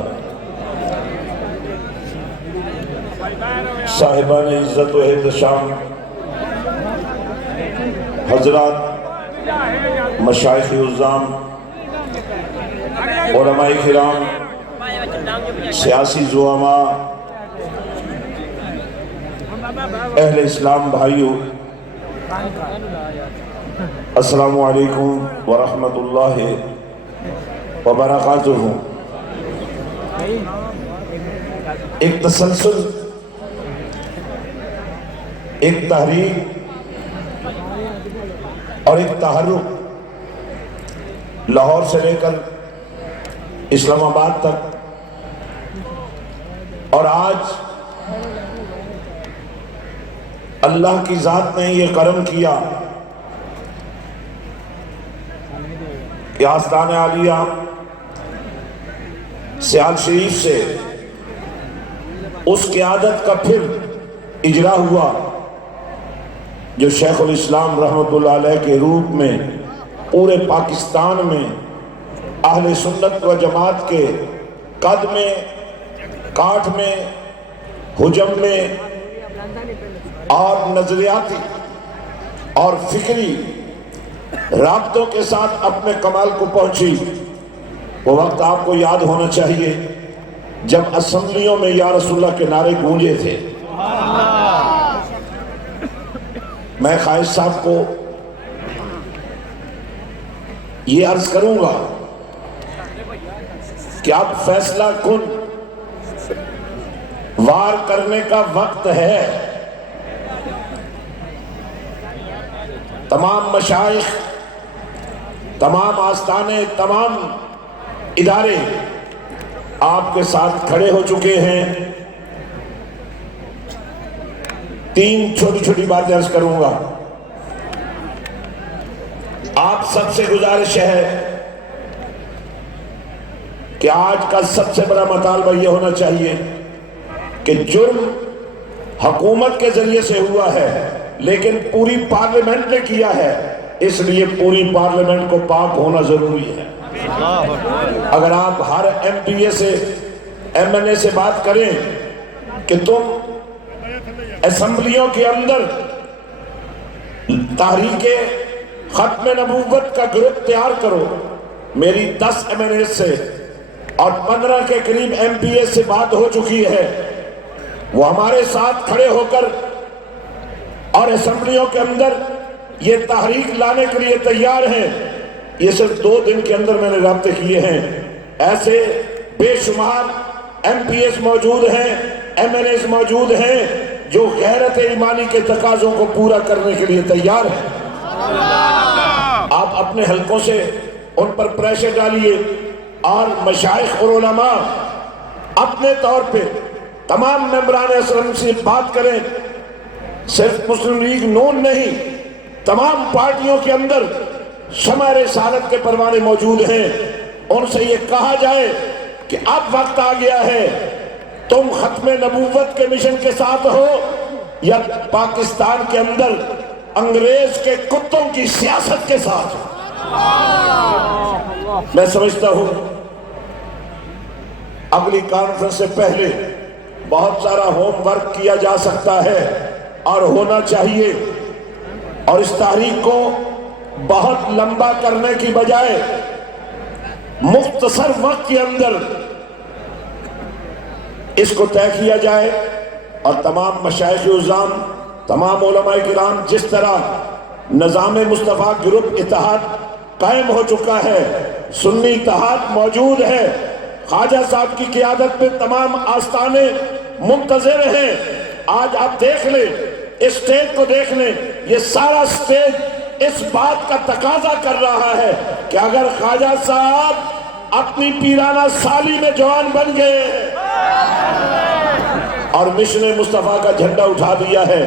صاحبان عزت و احتشام حضرات، مشائخ عظام، علماء کرام، سیاسی زعماء، اہل اسلام بھائیوں، السلام علیکم ورحمۃ اللہ وبرکاتہ. ایک تسلسل، ایک تحریک اور ایک تحرک لاہور سے لے کر اسلام آباد تک، اور آج اللہ کی ذات نے یہ کرم کیا کہ آستان عالیہ سیال شریف سے اس قیادت کا پھر اجرا ہوا جو شیخ الاسلام رحمۃ اللہ علیہ کے روپ میں پورے پاکستان میں اہل سنت و جماعت کے قد میں، کاٹھ میں، حجم میں اور نظریاتی اور فکری رابطوں کے ساتھ اپنے کمال کو پہنچی. وہ وقت آپ کو یاد ہونا چاہیے جب اسمبلیوں میں یا رسول اللہ کے نعرے گونجے تھے. میں قائد صاحب کو یہ عرض کروں گا کہ اب فیصلہ کن وار کرنے کا وقت ہے. تمام مشائخ، تمام آستانے، تمام ادارے آپ کے ساتھ کھڑے ہو چکے ہیں. تین چھوٹی چھوٹی باتیں عرض کروں گا. آپ سب سے گزارش ہے کہ آج کا سب سے بڑا مطالبہ یہ ہونا چاہیے کہ جرم حکومت کے ذریعے سے ہوا ہے لیکن پوری پارلیمنٹ نے کیا ہے، اس لیے پوری پارلیمنٹ کو پاک ہونا ضروری ہے. اگر آپ ہر ایم پی اے سے، ایم این اے سے بات کریں کہ تم اسمبلیوں کے اندر تحریک ختم نبوت کا گروپ تیار کرو، میری 10 ایم این اے سے اور 15 کے قریب ایم پی اے سے بات ہو چکی ہے، وہ ہمارے ساتھ کھڑے ہو کر اور اسمبلیوں کے اندر یہ تحریک لانے کے لیے تیار ہیں. یہ صرف 2 دن کے اندر میں نے رابطے کیے ہیں. ایسے بے شمار ایم پی ایس موجود ہیں، ایم این ایس موجود ہیں جو غیرت ایمانی کے تقاضوں کو پورا کرنے کے لیے تیار ہیں. آپ اپنے حلقوں سے ان پر پریشر ڈالیے اور مشائخ اور علماء اپنے طور پہ تمام ممبران اسمبلی سے بات کریں. صرف مسلم لیگ نون نہیں، تمام پارٹیوں کے اندر شمع رسالت کے پروانے موجود ہیں. ان سے یہ کہا جائے کہ اب وقت آ گیا ہے، تم ختم نبوت کے مشن کے ساتھ ہو یا پاکستان کے اندر انگریز کے کتوں کی سیاست کے ساتھ ہو. میں سمجھتا ہوں اگلی کانفرنس سے پہلے بہت سارا ہوم ورک کیا جا سکتا ہے اور ہونا چاہیے، اور اس تحریک کو بہت لمبا کرنے کی بجائے مختصر وقت کے اندر اس کو طے کیا جائے. اور تمام مشائخ عظام، تمام علماء کرام، جس طرح نظام مصطفیٰ گروپ اتحاد قائم ہو چکا ہے، سنی اتحاد موجود ہے، خواجہ صاحب کی قیادت میں تمام آستانے منتظر ہیں. آج آپ دیکھ لیں اسٹیج کو دیکھ لیں، یہ سارا اسٹیج اس بات کا تقاضا کر رہا ہے کہ اگر خواجہ صاحب اپنی پیرانہ سالی میں جوان بن گئے اور مشن مصطفیٰ کا جھنڈا اٹھا دیا ہے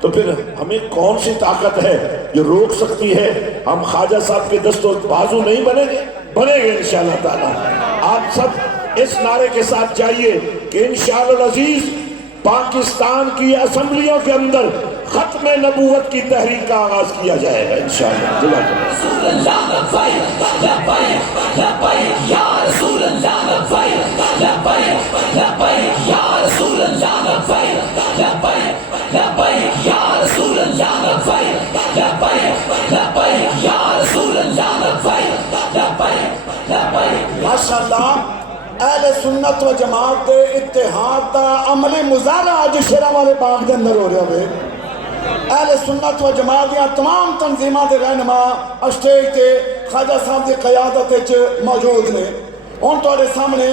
تو پھر ہمیں کون سی طاقت ہے جو روک سکتی ہے؟ ہم خواجہ صاحب کے دست و بازو نہیں بنیں گے؟ بنے گے انشاءاللہ تعالیٰ۔ آپ سب اس نعرے کے ساتھ جائیے کہ انشاءاللہ العزیز پاکستان کی اسمبلیوں کے اندر ختم نبوت کی تحریک کا آغاز کیا جائے گا انشاءاللہ۔ رسول اللہ لبیک لبیک لبیک یا رسول اللہ لبیک لبیک لبیک یا رسول اللہ لبیک لبیک لبیک یا رسول اللہ لبیک لبیک لبیک یا رسول اللہ لبیک لبیک لبیک۔ ماشاءاللہ اہل سنت و جماعت دے اتحاد دا عملی مظاہرہ آج شیرہ والے باغ دے اندر ہو رہا ہے۔ اہل سنت و جماعت یا تمام تنظیمہ دے رہنما اسٹیج تے خواجہ صاحب دی قیادت وچ موجود نے۔ ان تواڈے سامنے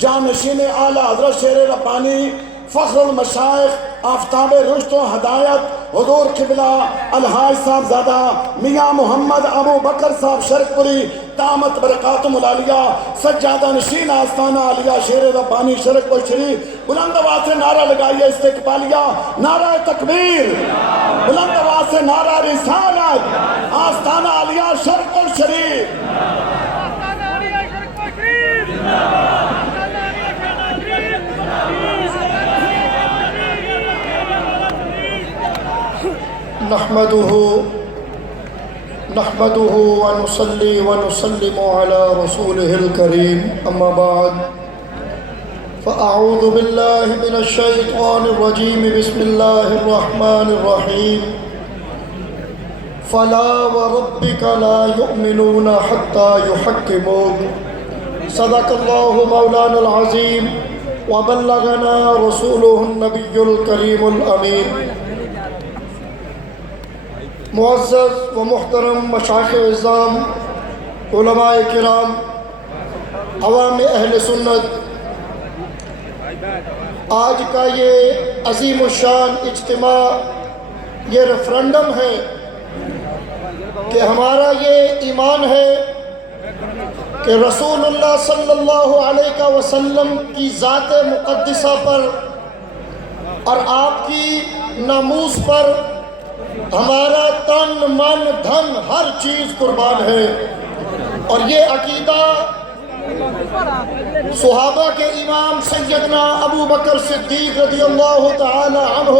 جانشین اعلیٰ حضرت شیر ربانی فخر المشائخ آفتاب رشد و ہدایت حضور قبلہ الحاج صاحب زادہ میاں محمد ابو بکر صاحب شرک پوری دامت برکاتم العالیہ سجادہ نشین آستانہ عالیہ شیر ربانی شرک پور شریف بلند آواز سے نعرہ لگائیے استقبالیہ نعرہ تکبیر، بلند آواز سے نعرہ رسالت، آستانہ عالیہ شرک پور شریف۔ نحمده ونصلي ونسلم على رسوله الكريم أما بعد فأعوذ بالله من الشيطان الرجيم بسم الله الرحمن الرحيم فلا وربك لا يؤمنون حتى يحكموك صدق الله مولانا العظيم وبلغنا رسوله النبي الكريم الأمين۔ معزز و محترم مشائخ اعظام، علماء کرام، عوام اہل سنت، آج کا یہ عظیم الشان اجتماع، یہ ریفرنڈم ہے کہ ہمارا یہ ایمان ہے کہ رسول اللہ صلی اللہ علیہ وسلم کی ذات مقدسہ پر اور آپ کی ناموس پر ہمارا تن من دھن ہر چیز قربان ہے، اور یہ عقیدہ صحابہ کے امام سیدنا ابو بکر صدیق رضی اللہ تعالی عنہ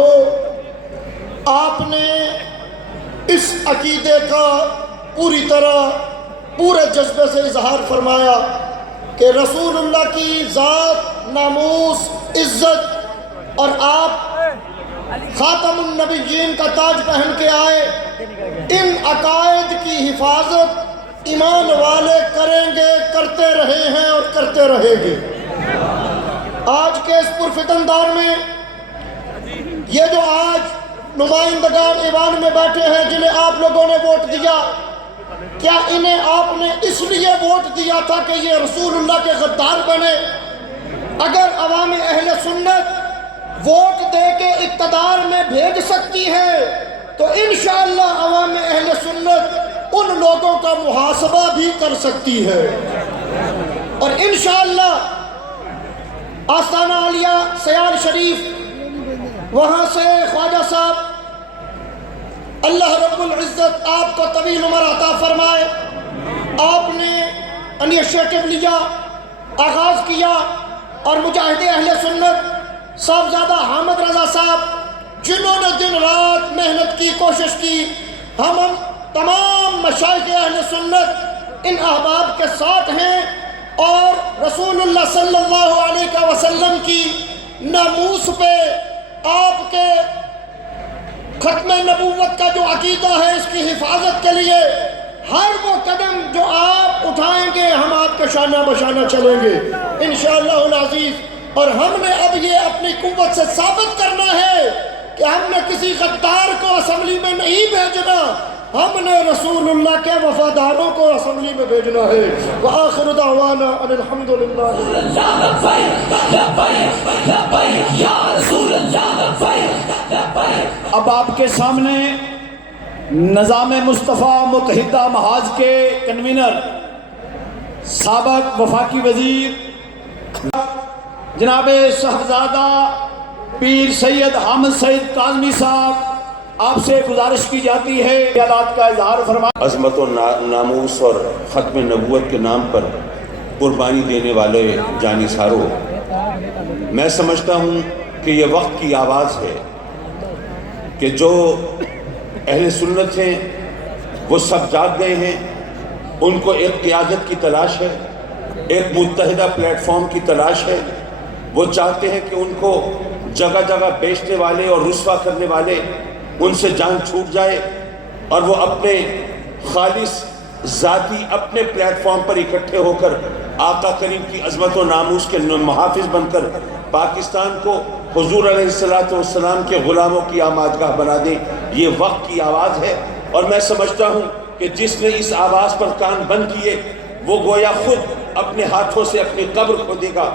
آپ نے اس عقیدے کا پوری طرح پورے جذبے سے اظہار فرمایا کہ رسول اللہ کی ذات، ناموس، عزت اور آپ خاتم النبیین کا تاج پہن کے آئے، ان عقائد کی حفاظت ایمان والے کریں گے، کرتے رہے ہیں اور کرتے رہیں گے۔ آج کے اس پرفتن دور میں یہ جو آج نمائندگان ایوان میں بیٹھے ہیں جنہیں آپ لوگوں نے ووٹ دیا، کیا انہیں آپ نے اس لیے ووٹ دیا تھا کہ یہ رسول اللہ کے غدار بنے؟ اگر عوام اہل سنت ووٹ دے کے اقتدار میں بھیج سکتی ہے تو انشاءاللہ عوام اہل سنت ان لوگوں کا محاسبہ بھی کر سکتی ہے، اور انشاءاللہ آستانہ عالیہ سیال شریف وہاں سے خواجہ صاحب اللہ رب العزت آپ کو طویل عمر عطا فرمائے، آپ نے انیشیٹو لیا، آغاز کیا، اور مجاہد اہل سنت صاحبزادہ حامد رضا صاحب جنہوں نے دن رات محنت کی، کوشش کی، ہم تمام مشائخ اہل سنت ان احباب کے ساتھ ہیں، اور رسول اللہ صلی اللہ علیہ وسلم کی ناموس پہ آپ کے ختم نبوت کا جو عقیدہ ہے اس کی حفاظت کے لیے ہر وہ قدم جو آپ اٹھائیں گے ہم آپ کے شانہ بشانہ چلیں گے انشاءاللہ العزیز۔ اور ہم نے اب یہ اپنی قوت سے ثابت کرنا ہے کہ ہم نے کسی غدار کو اسمبلی میں نہیں بھیجنا، ہم نے رسول اللہ کے وفاداروں کو اسمبلی میں بھیجنا ہے۔ وآخر دعوانا ان الحمدللہ لبیک لبیک یا رسول اللہ لبیک لبیک اب آپ کے سامنے نظام مصطفیٰ متحدہ محاذ کے کنوینر سابق وفاقی وزیر جناب صاحبزادہ پیر سید حامد سعید کاظمی صاحب، آپ سے گزارش کی جاتی ہے خیالات کا اظہار فرمائیں۔ عظمت و ناموس اور ختم نبوت کے نام پر قربانی دینے والے جانثاروں، میں سمجھتا ہوں کہ یہ وقت کی آواز ہے کہ جو اہل سنت ہیں وہ سب جاگ گئے ہیں، ان کو ایک قیادت کی تلاش ہے، ایک متحدہ پلیٹ فارم کی تلاش ہے۔ وہ چاہتے ہیں کہ ان کو جگہ جگہ بیچنے والے اور رسوا کرنے والے ان سے جان چھوٹ جائے، اور وہ اپنے خالص ذاتی اپنے پلیٹ فارم پر اکٹھے ہو کر آقا کریم کی عظمت و ناموس کے محافظ بن کر پاکستان کو حضور علیہ السلام کے غلاموں کی آمادگاہ بنا دیں۔ یہ وقت کی آواز ہے، اور میں سمجھتا ہوں کہ جس نے اس آواز پر کان بند کیے وہ گویا خود اپنے ہاتھوں سے اپنی قبر کھودے گا۔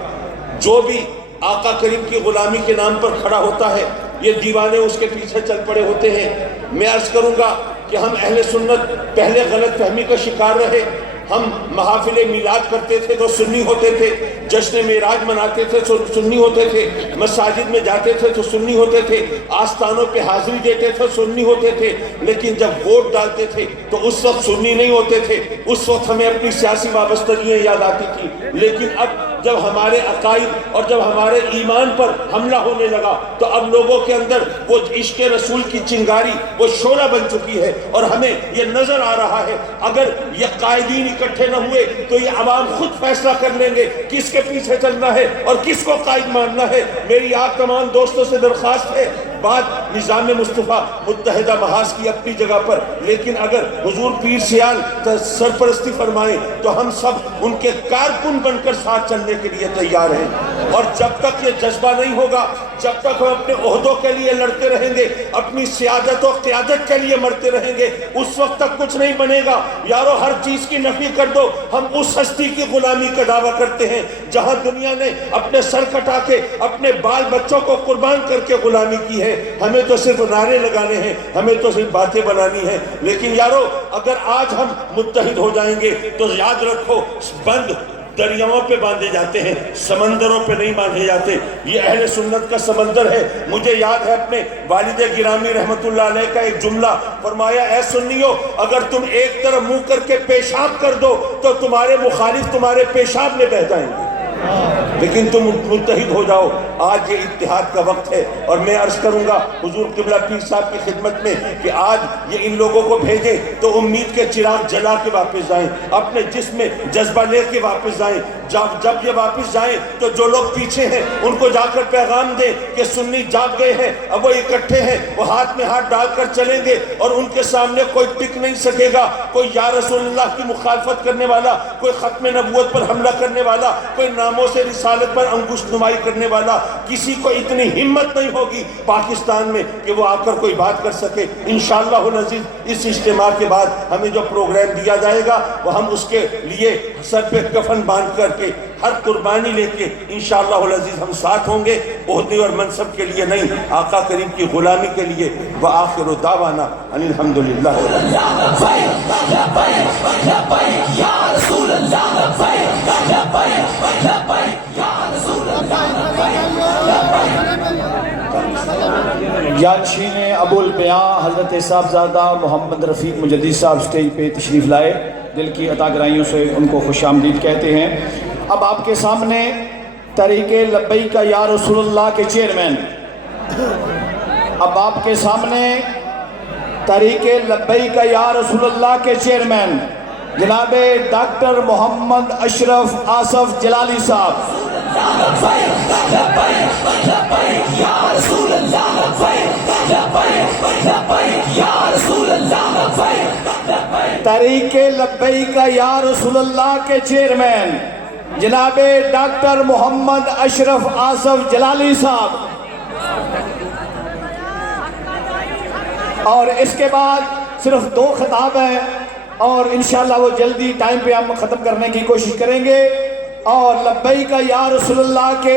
جو بھی آقا کریم کی غلامی کے نام پر کھڑا ہوتا ہے، یہ دیوانے اس کے پیچھے چل پڑے ہوتے ہیں۔ میں عرض کروں گا کہ ہم اہل سنت پہلے غلط فہمی کا شکار رہے۔ ہم محافل میلاد کرتے تھے تو سنی ہوتے تھے، جشن معراج مناتے تھے تو سنی ہوتے تھے، مساجد میں جاتے تھے تو سنی ہوتے تھے، آستانوں پہ حاضری دیتے تھے سنی ہوتے تھے، لیکن جب ووٹ ڈالتے تھے تو اس وقت سنی نہیں ہوتے تھے، اس وقت ہمیں اپنی سیاسی وابستگیاں یاد آتی تھی۔ لیکن اب جب ہمارے عقائد اور جب ہمارے ایمان پر حملہ ہونے لگا تو اب لوگوں کے اندر وہ عشق رسول کی چنگاری وہ شعلہ بن چکی ہے، اور ہمیں یہ نظر آ رہا ہے اگر یہ قائدین اکٹھے نہ ہوئے تو یہ عوام خود فیصلہ کر لیں گے کس کے پیچھے چلنا ہے اور کس کو قائد ماننا ہے۔ میری آپ تمام دوستوں سے درخواست ہے، بات نظام مصطفیٰ متحدہ محاذ کی اپنی جگہ پر، لیکن اگر حضور پیر سیال سرپرستی فرمائیں تو ہم سب ان کے کارکن بن کر ساتھ چلنے کے لیے تیار ہیں۔ اور جب تک یہ جذبہ نہیں ہوگا، جب تک ہم اپنے عہدوں کے لیے لڑتے رہیں گے، اپنی سیادت و قیادت کے لیے مرتے رہیں گے، اس وقت تک کچھ نہیں بنے گا۔ یارو ہر چیز کی نفی کر دو، ہم اس ہستی کی غلامی کا دعویٰ کرتے ہیں جہاں دنیا نے اپنے سر کٹا کے اپنے بال بچوں کو قربان کر کے غلامی کی ہے۔ ہمیں تو صرف نعرے لگانے ہیں، ہمیں تو صرف باتیں بنانی ہیں، لیکن یارو اگر آج ہم متحد ہو جائیں گے تو یاد رکھو بند دریاؤں پہ باندھے جاتے ہیں، سمندروں پہ نہیں باندھے جاتے۔ یہ اہل سنت کا سمندر ہے۔ مجھے یاد ہے اپنے والد گرامی رحمت اللہ علیہ کا ایک جملہ، فرمایا اے سنیو اگر تم ایک طرف منہ کر کے پیشاب کر دو تو تمہارے مخالف تمہارے پیشاب میں بہہ جائیں گے، لیکن تم متحد ہو جاؤ۔ آج یہ اتحاد کا وقت ہے، اور میں عرض کروں گا حضور قبلہ پیر صاحب کی خدمت میں کہ آج یہ ان لوگوں کو بھیجیں تو امید کے چراغ جلا کے واپس جائیں، اپنے جسم میں جذبہ لے کے واپس جائیں۔ جب یہ واپس جائیں تو جو لوگ پیچھے ہیں ان کو جا کر پیغام دیں کہ سنی جاگ گئے ہیں، اب وہ اکٹھے ہیں، وہ ہاتھ میں ہاتھ ڈال کر چلیں گے، اور ان کے سامنے کوئی ٹک نہیں سکے گا۔ کوئی یا رسول اللہ کی مخالفت کرنے والا، کوئی ختم نبوت پر حملہ کرنے والا، کوئی ناموں سے رسالت پر انگشت نمائی کرنے والا، کسی کو اتنی ہمت نہیں ہوگی پاکستان میں کہ وہ آ کر کوئی بات کر سکے۔ انشاءاللہ العزیز اس اجتماع کے بعد ہمیں جو پروگرام دیا جائے گا وہ ہم اس کے لیے سر پہ کفن باندھ کر کے ہر قربانی لے کے انشاءاللہ العزیز ہم ساتھ ہوں گے، عہدے اور منصب کے لیے نہیں، آقا کریم کی غلامی کے لیے۔ وآخر دعوانا ان الحمدللہ یادشین ابو البیاں حضرت صاحبزادہ محمد رفیق مجدد صاحب سٹیج پہ تشریف لائے، دل کی عطا گرائیوں سے ان کو خوش آمدید کہتے ہیں۔ اب آپ کے سامنے تحریک لبیک یا رسول اللہ کے چیئرمین، اب آپ کے سامنے تحریک لبیک یا رسول اللہ کے چیئرمین جناب ڈاکٹر محمد اشرف آصف جلالی صاحب، تحریک لبیک یا رسول اللہ کے چیئرمین جناب ڈاکٹر محمد اشرف آصف جلالی صاحب، اور اس کے بعد صرف 2 خطاب ہیں اور انشاءاللہ وہ جلدی ٹائم پہ ہم ختم کرنے کی کوشش کریں گے۔ اور لبیک یا رسول اللہ کے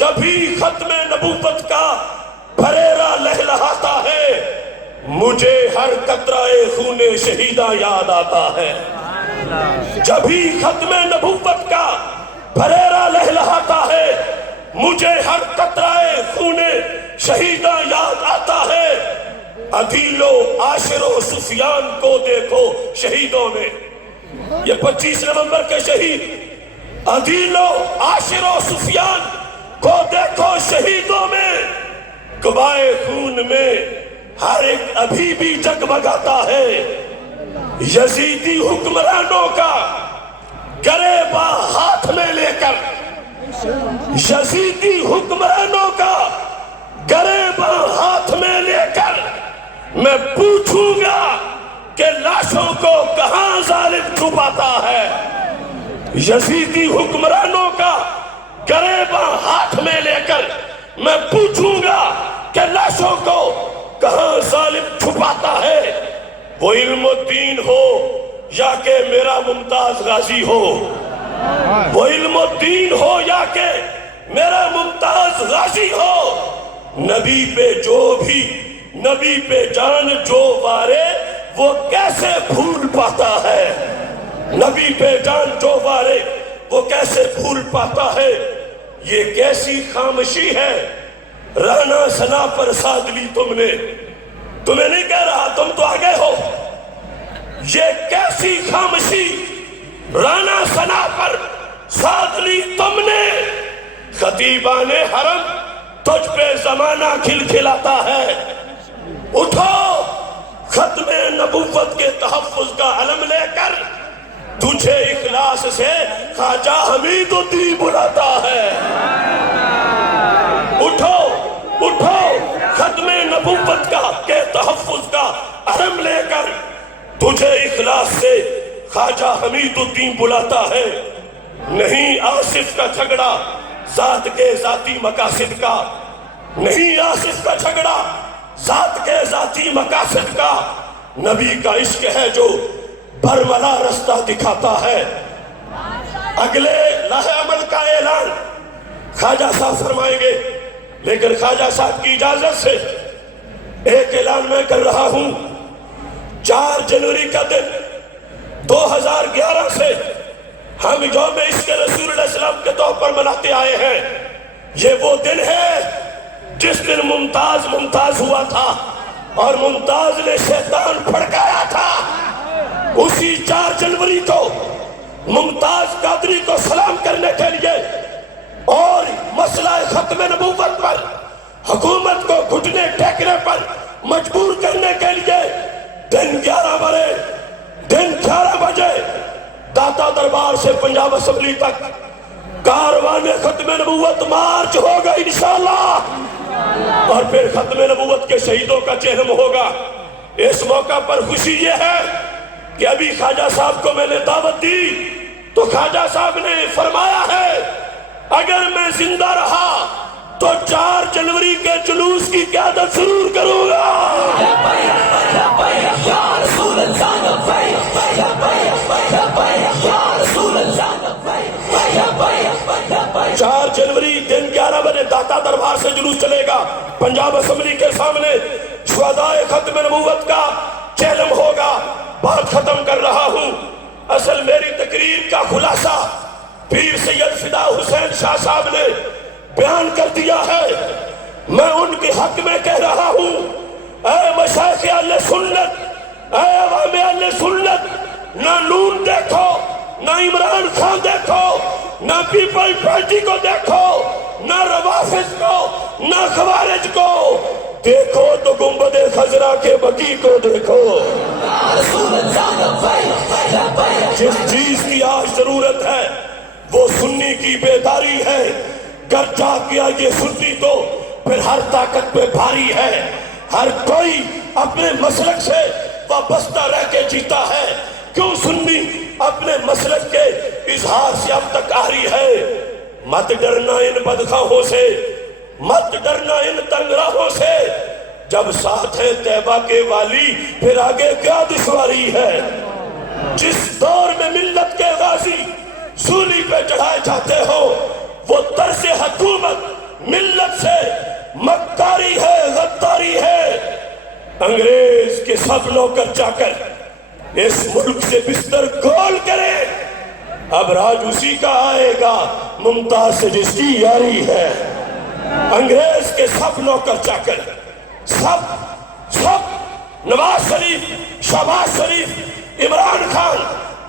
جب ہی ختم نبوت کا بھریرا لہلہاتا ہے مجھے ہر قطرہ خون شہیدہ یاد آتا ہے. جب ہی ختم نبوت کا بھریرا لہلہاتا ہے مجھے ہر قطرہ خون شہیدہ یاد آتا ہے. عدیل و عاشر و سفیان کو دیکھو شہیدوں میں. یہ 25 نومبر کے شہید عدیل و عاشر و سفیان کو دیکھو شہیدوں میں. گوائے خون میں ہر ایک ابھی بھی جگمگاتا ہے. یزیدی حکمرانوں کا گریباں ہاتھ میں لے کر یزیدی حکمرانوں کا گریباں ہاتھ میں لے کر میں پوچھوں گا کہ لاشوں کو کہاں ظالم چھپاتا ہے. یزیدی حکمرانوں کا گریباں ہاتھ میں لے کر میں پوچھوں گا کہ لاشوں کو کہاں ظالم چھپاتا ہے. وہ علم الدین ہو یا کہ میرا ممتاز غازی ہو. وہ علم الدین ہو یا کہ میرا ممتاز غازی ہو. نبی پہ جو بھی نبی پہ جان جو وارے وہ کیسے بھول پاتا ہے. نبی پہ جان جو وارے وہ کیسے بھول پاتا ہے. یہ کیسی خاموشی ہے رانا ثنا پر ساد لی تم نے. تمہیں نہیں کہہ رہا تم تو آگے ہو. یہ کیسی خاموشی رانا ثنا پر ساد لی تم نے. خطیبان حرم تجھ پہ زمانہ کھلکھلاتا ہے. اٹھو ختم نبوت کے تحفظ کا علم لے کر تجھے اخلاص سے خواجہ حمید الدین بلاتا ہے. اٹھو اٹھو ختم نبوت کا کے تحفظ کا علم لے کر تجھے اخلاص سے خواجہ حمید الدین بلاتا ہے. نہیں آصف کا جھگڑا ذات کے ذاتی مقاصد کا. نہیں آصف کا جھگڑا ذات کے ذاتی مقاصد کا. نبی کا عشق ہے جو برملا رستہ دکھاتا ہے. اگلے لاہ عمل کا اعلان خواجہ صاحب فرمائیں گے لیکن خواجہ صاحب کی اجازت سے ایک اعلان میں کر رہا ہوں. 4 جنوری کا دن 2011 سے ہم یوم عشق رسول اللہ علیہ وسلم کے طور پر مناتے آئے ہیں. یہ وہ دن ہے جس دن ممتاز ہوا تھا اور ممتاز نے شیطان پھڑکایا تھا. اسی 4 جنوری کو ممتاز قادری کو سلام کرنے کے لیے اور مسئلہ ختم نبوت پر حکومت کو گھٹنے ٹیکنے پر مجبور کرنے کے لیے دن 11 بجے داتا دربار سے پنجاب اسمبلی تک کاروان ختم نبوت مارچ ہوگا انشاءاللہ. اور پھر ختم نبوت کے شہیدوں کا چہرم ہوگا. اس موقع پر خوشی یہ ہے کہ ابھی خواجہ صاحب کو میں نے دعوت دی تو خواجہ صاحب نے فرمایا ہے اگر میں زندہ رہا تو 4 جنوری کے جلوس کی قیادت ضرور کروں گا. 4 جنوری دن 11 بجے داتا دربار سے جلوس چلے گا. پنجاب اسمبلی کے سامنے شہدائے ختم نبوت کا چہلم ہوگا. بات ختم کر رہا ہوں. اصل میری تقریر کا خلاصہ پیر سید فدا حسین شاہ صاحب نے بیان کر دیا ہے. میں ان کے حق میں کہہ رہا ہوں اے مشائخ اہل سنت، اے عوام اہل سنت، نہ نون دیکھو، نہ عمران خان دیکھو، نہ پیپل پارٹی کو دیکھو، نہ روافظ کو، نہ خوارج کو دیکھو تو گنبد خضرا کے بقی کو دیکھو. جس چیز کی آج ضرورت ہے وہ سنی کی بیداری ہے. گر جا کیا یہ سنی تو پھر ہر طاقت پہ بھاری ہے. ہر کوئی اپنے مسلک سے وابستہ رہ کے جیتا ہے. کیوں سنی اپنے مسلک کے اظہار سے اب تک آری ہے. مت ڈرنا ان بدخواہوں سے، مت ڈرنا ان تنگ راہوں سے. جب ساتھ ہے طیبہ کے والی پھر آگے کیا دشواری ہے. جس دور میں ملت کے غازی سولی پہ چڑھائے جاتے ہو وہ طرز حکومت ملت سے مکاری ہے، غداری ہے۔ انگریز کے سب نوکر چاکر اس ملک سے بستر گول کرے، اب راج اسی کا آئے گا ممتاز سے جس کی یاری ہے۔ انگریز کے سب نوکر چاکر، سب نواز شریف، شہباز شریف، عمران خان،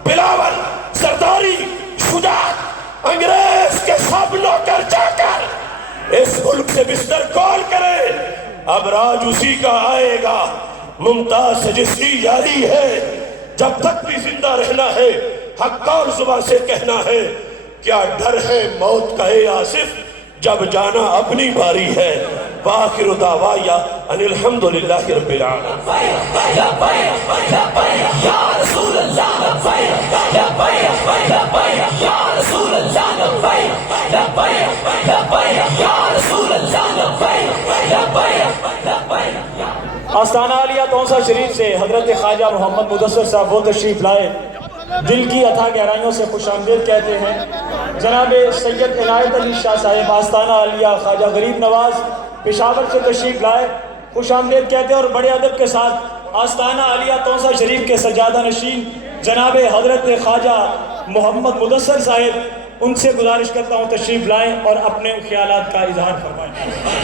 بلاول، زرداری، شجاعت، انگریز کے سب نوکر چاکر اس ملک سے بستر گول کرے، اب راج اسی کا آئے گا ممتاز سے جس کی یاری ہے۔ جب تک بھی زندہ رہنا ہے حق اور زبان سے کہنا ہے، کیا ڈر ہے موت کا اے آصف جب جانا اپنی باری ہے۔ وآخر دعوایا ان الحمدللہ رب العالمین۔ یا رسول اللہ لبیک لبیک لبیک یا رسول اللہ لبیک لبیک لبیک یا رسول اللہ لبیک لبیک لبیک۔ آستانہ عالیہ تونسا شریف سے حضرت خواجہ محمد مدثر صاحب وہ تشریف لائے، دل کی اتھا گہرائیوں سے خوش آمدید کہتے ہیں۔ جناب سید عنایت علی شاہ صاحب آستانہ عالیہ خواجہ غریب نواز پشاور سے تشریف لائے، خوش آمدید کہتے ہیں، اور بڑے ادب کے ساتھ آستانہ عالیہ تونسا شریف کے سجادہ نشین جناب حضرت خواجہ محمد مدثر صاحب، ان سے گزارش کرتا ہوں تشریف لائیں اور اپنے خیالات کا اظہار فرمائیں۔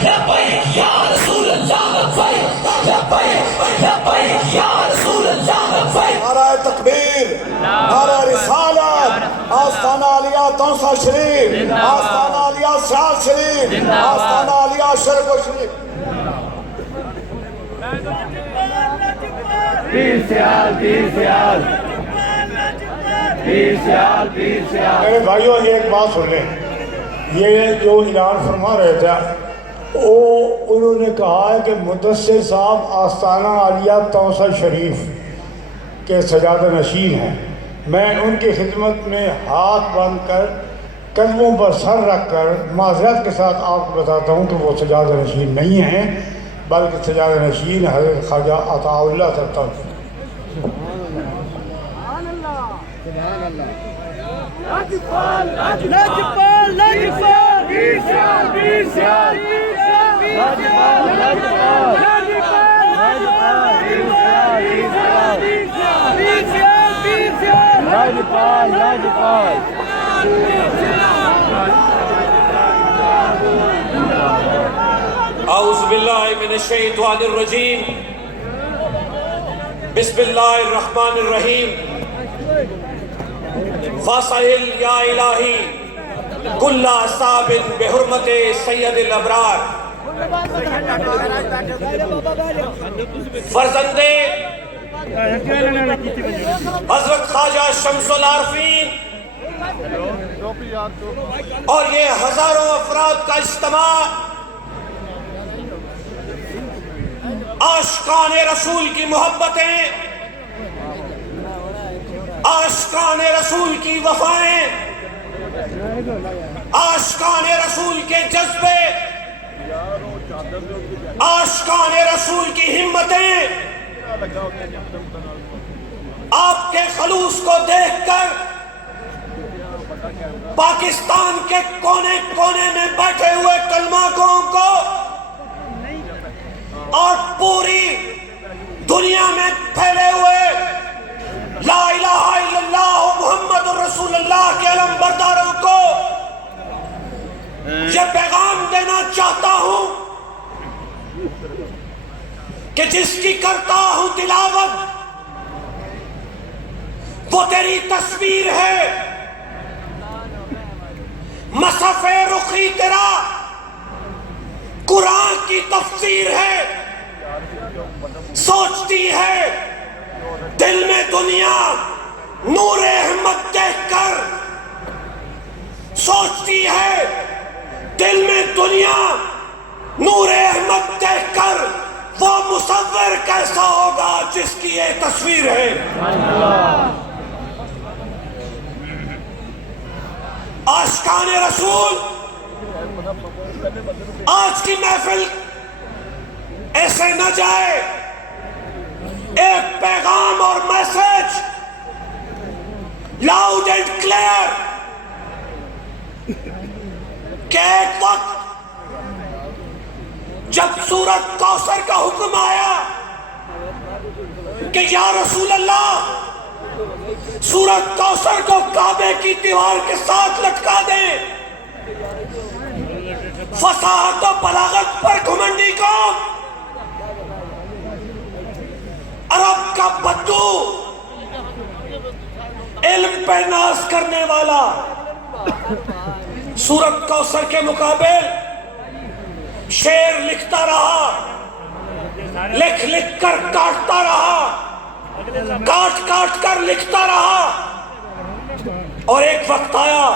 لبیک یا رسول اللہ لبیک لبیک لبیک یا رسول اللہ لبیک۔ نعرہ تکبیر، نعرہ رسالت، آستانہ عالیہ تونسا شریف، آستانہ عالیہ سیال شریف، آستانہ عالیہ شرف و شریف۔ پیر سیال، پیر سیال، پیر سیال، پیر سیال۔ میرے بھائیوں یہ ایک بات سن لیں، یہ جو اعلان فرما رہے تھے انہوں نے کہا ہے کہ مدثر صاحب آستانہ عالیہ تونسا شریف کے سجادہ نشین ہیں۔ میں ان کی خدمت میں ہاتھ باندھ کر قدموں پر سر رکھ کر معذرت کے ساتھ آپ کو بتاتا ہوں کہ وہ سجادہ نشین نہیں ہیں، بلکہ سجادہ نشین حضرت خواجہ عطا اللہ تھا۔ اعوذ باللہ من الشیطان الرجیم، بسم اللہ الرحمن الرحیم۔ فاصل یا الہی کل اصحاب بحرمت سید الابرار۔ فرزند حضرت خواجہ شمس العارفین اور یہ ہزاروں افراد کا اجتماع عاشقان رسول کی محبتیں، عاشقان رسول کی وفائیں، عاشقان رسول کے جذبے، عاشقان رسول کی ہمتیں آپ کے خلوص کو دیکھ کر پاکستان کے کونے کونے میں بیٹھے ہوئے کلمہ گوؤں کو اور پوری دنیا میں پھیلے ہوئے لا الہ الا اللہ محمد رسول اللہ کے علم برداروں کو یہ پیغام دینا چاہتا ہوں کہ جس کی کرتا ہوں تلاوت وہ تیری تصویر ہے، مصحف رخی تیرا قرآن کی تفسیر ہے۔ سوچتی ہے دل میں دنیا نور احمد دیکھ کر، سوچتی ہے دل میں دنیا نور احمد دیکھ کر وہ مصور کیسا ہوگا جس کی یہ تصویر ہے۔ عاشقان رسول، آج کی محفل ایسے نہ جائے، ایک پیغام اور میسج لاؤڈ اینڈ کلیئر کہ ایک وقت جب سورت کوثر کا حکم آیا کہ یا رسول اللہ سورت کوثر کو کعبے کی دیوار کے ساتھ لٹکا دیں، فصاحت و بلاغت پر گھمنڈی قوم، عرب کا بدو، علم پہ ناز کرنے والا، سورت کوثر کے مقابل شعر لکھتا رہا، لکھ لکھ کر کاٹتا رہا، کاٹ کاٹ کر لکھتا رہا، اور ایک وقت آیا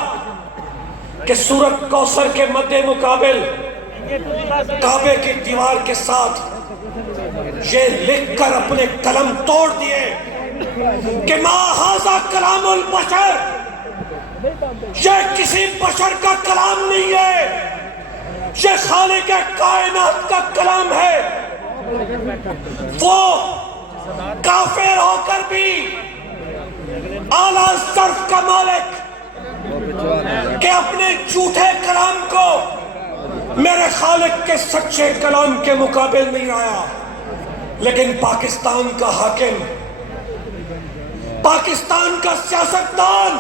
کہ سورت کوثر کے مد مقابل کعبے کی دیوار کے ساتھ یہ لکھ کر اپنے قلم توڑ دیے کہ ما ھذا کلام البشر، یہ کسی بشر کا کلام نہیں ہے، یہ خالق کائنات کا کلام ہے۔ وہ کافر ہو کر بھی اعلیٰ ظرف کا مالک کہ اپنے جھوٹے کلام کو میرے خالق کے سچے کلام کے مقابل نہیں آیا۔ لیکن پاکستان کا حاکم، پاکستان کا سیاستدان،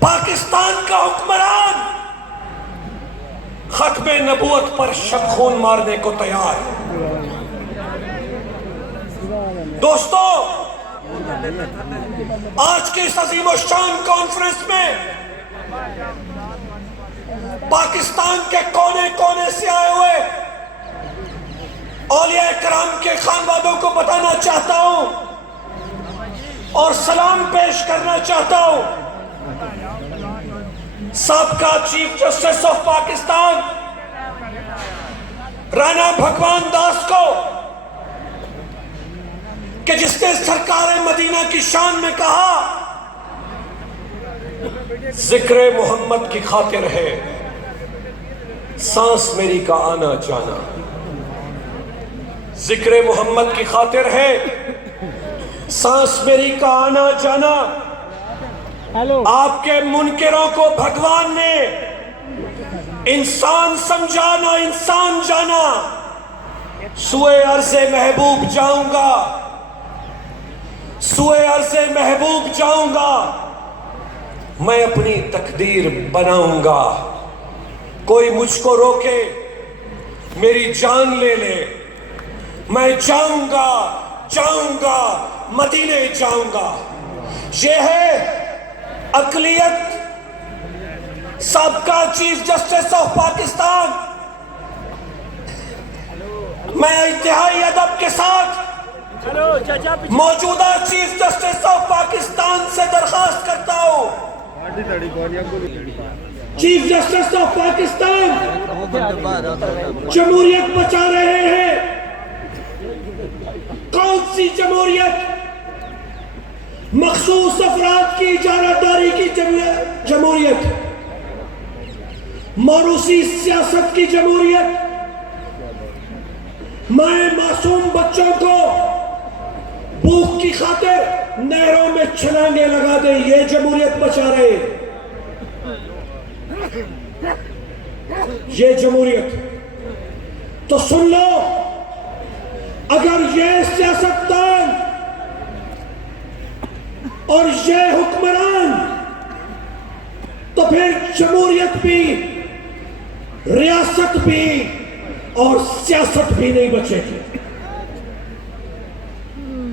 پاکستان کا حکمران ختم نبوت پر شب خون مارنے کو تیار ہے۔ دوستو، آج کی اس عظیم الشان کانفرنس میں پاکستان کے کونے کونے سے آئے ہوئے اولیاء کرام کے خانوادوں کو بتانا چاہتا ہوں اور سلام پیش کرنا چاہتا ہوں۔ سابقہ chief justice of Pakistan Rana بھگوان داس کو، کہ جس نے سرکار مدینہ کی شان میں کہا ذکر محمد کی خاطر ہے سانس میری کا آنا جانا، ذکر محمد کی خاطر ہے سانس میری کا آنا جانا۔ آپ کے منکروں کو بھگوان نے انسان سمجھا نہ انسان جانا۔ سوئے عرض محبوب جاؤں گا، سوئے عرض محبوب جاؤں گا، میں اپنی تقدیر بناؤں گا۔ کوئی مجھ کو روکے میری جان لے لے، میں جاؤں گا جاؤں گا مدینے جاؤں گا۔ یہ ہے اقلیت سابقہ چیف جسٹس آف پاکستان۔ میں انتہائی ادب کے ساتھ موجودہ چیف جسٹس آف پاکستان سے درخواست کرتا ہوں، چیف جسٹس آف پاکستان جمہوریت بچا رہے ہیں۔ کون سی جمہوریت؟ مخصوص افراد کی اجارہ داری کی جمہوریت، موروثی سیاست کی جمہوریت، مائیں معصوم بچوں کو بھوک کی خاطر نہروں میں چھلانگے لگا دیں، یہ جمہوریت بچا رہے۔ یہ جمہوریت تو سن لو، اگر یہ سیاستدان اور یہ حکمران تو پھر جمہوریت بھی، ریاست بھی اور سیاست بھی نہیں بچے گی۔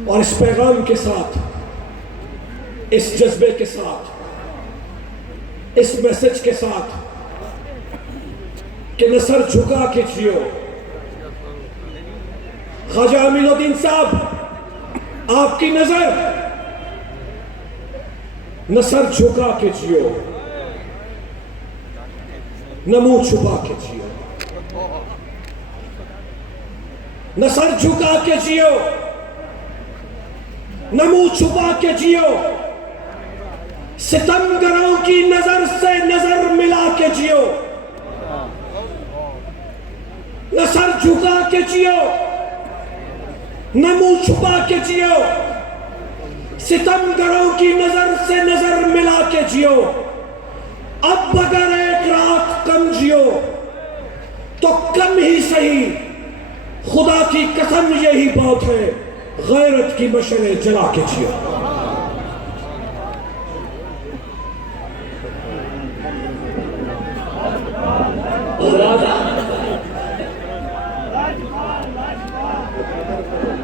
اور اس پیغام کے ساتھ، اس جذبے کے ساتھ، اس میسج کے ساتھ کہ نہ سر جھکا کے جیو۔ خواجہ امین الدین صاحب، آپ کی نظر نہ سر جھکا کے جیو، نہ منہ چھپا کے جیو، نہ سر جھکا کے جیو، نہ منہ چھپا کے جیو، ستمگروں کی نظر سے نظر ملا کے جیو، نہ سر جھکا کے جیو، نہ منہ چھپا کے جیو، ستمگروں کی نظر سے نظر ملا کے جیو۔ اب اگر ایک رات کم جیو تو کم ہی صحیح خدا کی قسم یہی بات ہے غیرت کی مشعلیں جلا کے جیو.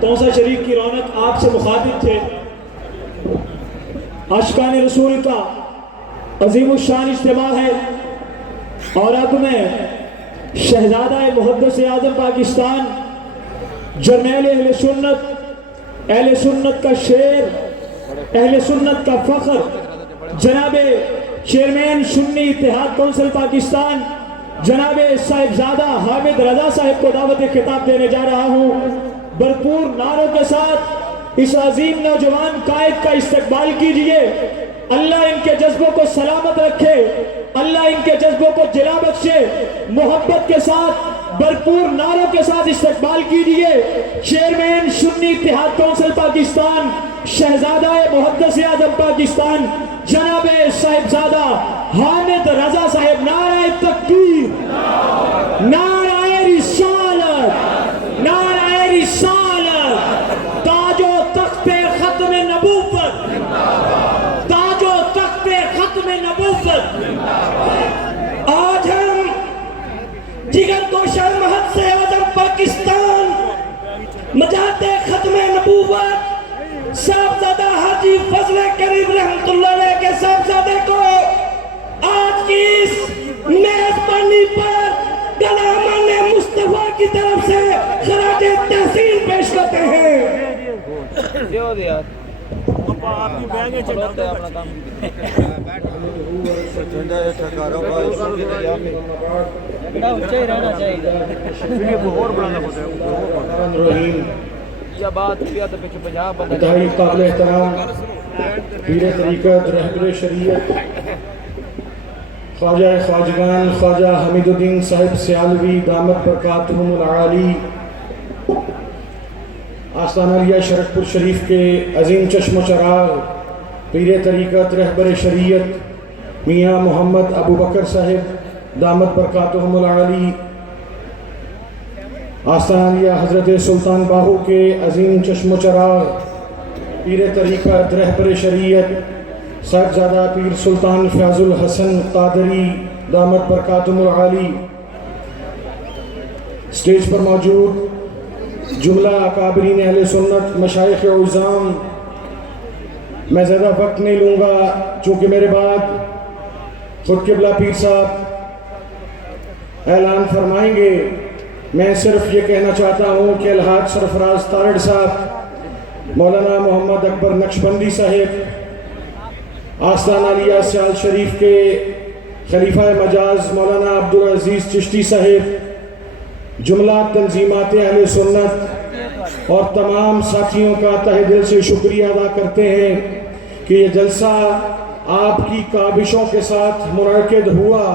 توسہ شریف کی رونق آپ سے مخاطب تھے. عاشقان رسول کا عظیم الشان اجتماع ہے اور اب میں شہزادہ محدث اعظم پاکستان جرنیل اہل سنت کا شیر اہل سنت کا فخر جناب چیئرمین سنی اتحاد کونسل پاکستان جناب صاحبزادہ حامد رضا صاحب کو دعوت خطاب دینے جا رہا ہوں. بھرپور نعروں کے ساتھ اس عظیم نوجوان قائد کا استقبال کیجئے. اللہ ان کے جذبوں کو سلامت رکھے, اللہ ان کے جذبوں کو جلا بخشے. محبت کے ساتھ بھرپور نعروں کے ساتھ استقبال کیجئے چیئرمین سنی اتحاد کونسل پاکستان شہزادہ محدث اعظم پاکستان جناب صاحبزادہ حامد رضا صاحب. نعرہ تکبیر, نعرہ رسالت, نعرہ رسالت. تاج و تخت ختم نبوت, تاج و تخت ختم نبوت. آج ہم جگر گوشہ محد سے اعظم پاکستان مجاہد ختم نبوت صاحبزادہ حاجی فضل کریم رحمت اللہ علیہ کے صاحبزادے کو آج کی اس میزبانی پر غلامان مصطفیٰ کی طرف سے خراج تحسین پیش کرتے ہیں. آپ بھی بیگے چڑھاتے ہیں اپنا کام بڑا اچھا ہی رہنا چاہیے. یا بات کیا تو پیچھے 50 بندہ انتہائی قابل احترام پیر طریقت رہبر شریعت خواجہ خواجگان خواجہ حمید الدین صاحب سیالوی دامت برکاتہم العالی آستانہ علیہ شرکپور شریف کے عظیم چشم و چراغ پیر طریقت رہبر شریعت میاں محمد ابو بکر صاحب دامت برکاتہم العالی آستانہ علیہ حضرت سلطان باہو کے عظیم چشم و چراغ پیر طریقت رہبر شریعت صاحبزادہ پیر سلطان فیاض الحسن قادری دامت برکاتہم العالی. سٹیج پر موجود جملہ اکابرین اہل سنت مشائخ عظام, میں زیادہ وقت نہیں لوں گا چونکہ میرے بعد خود قبلہ پیر صاحب اعلان فرمائیں گے. میں صرف یہ کہنا چاہتا ہوں کہ الحاج سرفراز تارڑ صاحب, مولانا محمد اکبر نقشبندی صاحب, آستانہ علیہ سیال شریف کے خلیفہ مجاز مولانا عبدالعزیز چشتی صاحب, جملہ تنظیمات اہل سنت اور تمام ساتھیوں کا تہ دل سے شکریہ ادا کرتے ہیں کہ یہ جلسہ آپ کی کابشوں کے ساتھ منعقد ہوا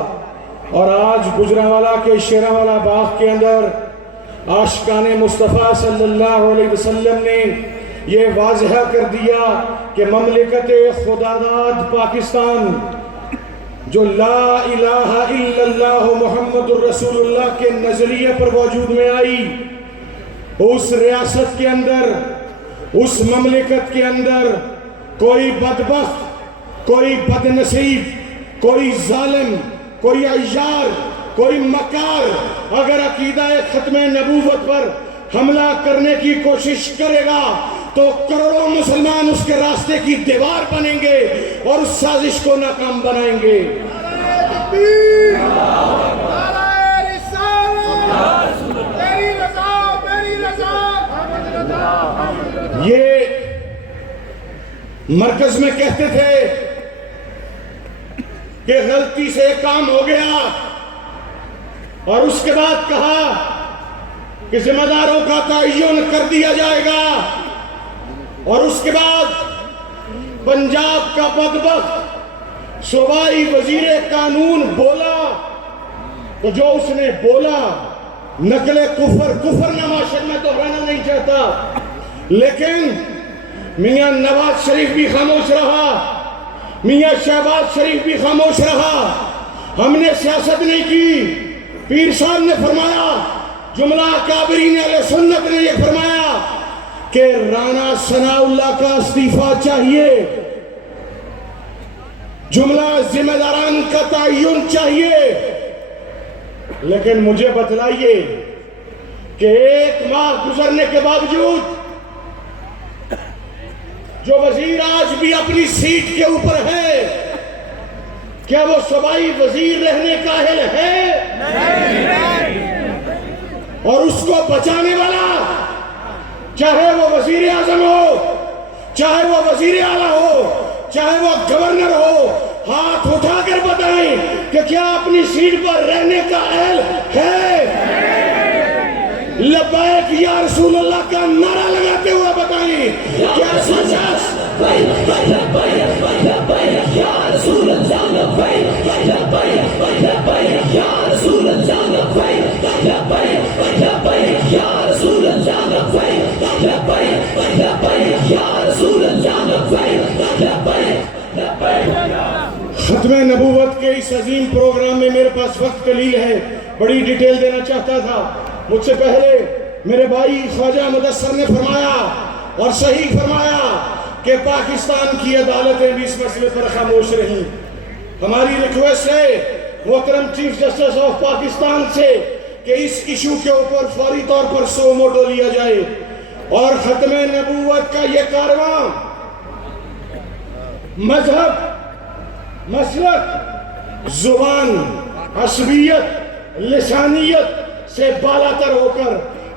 اور آج گجرانوالہ کے شیرانوالہ باغ کے اندر عاشقان مصطفیٰ صلی اللہ علیہ وسلم نے یہ واضح کر دیا کہ مملکت خداداد پاکستان جو لا الہ الا اللہ محمد الرسول اللہ کے نظریے پر وجود میں آئی, اس ریاست کے اندر, اس مملکت کے اندر کوئی بدبخت, کوئی بدنصیب, کوئی ظالم, کوئی عیار, کوئی مکار اگر عقیدہ ختم نبوت پر حملہ کرنے کی کوشش کرے گا تو کروڑوں مسلمان اس کے راستے کی دیوار بنیں گے اور اس سازش کو ناکام بنائیں گے. یہ مرکز میں کہتے تھے کہ غلطی سے کام ہو گیا اور اس کے بعد کہا کہ ذمہ داروں کا تعین کر دیا جائے گا, اور اس کے بعد پنجاب کا بدبخت صوبائی وزیر قانون بولا تو جو اس نے بولا نقل کفر نماشر میں دہرانا نہیں چاہتا, لیکن میاں نواز شریف بھی خاموش رہا, میاں شہباز شریف بھی خاموش رہا. ہم نے سیاست نہیں کی, پیر صاحب نے فرمایا، جملہ اکابرین اہل سنت نے یہ فرمایا کہ رانا ثناء اللہ کا استعفیٰ چاہیے، جملہ ذمہ داران کا تعین چاہیے، لیکن مجھے بتلائیے کہ 1 ماہ گزرنے کے باوجود جو وزیر آج بھی اپنی سیٹ کے اوپر ہے، کیا وہ صوبائی وزیر رہنے کا اہل ہے؟ اور اس کو بچانے والا، چاہے وہ وزیر اعظم ہو، چاہے وہ وزیر اعلیٰ ہو، چاہے وہ گورنر ہو، ہاتھ اٹھا کر بتائیں کہ کیا اپنی سیٹ پر رہنے کا اہل ہے؟ لبیک یا رسول اللہ کا نعرہ لگاتے ہوئے بتائیں کیا سچاس ختم نبوت کے اس عظیم پروگرام میں میرے پاس وقت قلیل ہے، بڑی ڈیٹیل دینا چاہتا تھا۔ مجھ سے پہلے میرے بھائی خواجہ مدثر نے فرمایا اور صحیح فرمایا کہ پاکستان کی عدالتیں بھی اس مسئلے پر خاموش رہیں۔ ہماری ریکویسٹ ہے محترم چیف جسٹس آف پاکستان سے کہ اس ایشو کے اوپر فوری طور پر سو موٹو لیا جائے اور ختم نبوت کا یہ کارواں مذہب، مسلک، زبان، عصبیت، لسانیت سے بالا تر ہو کر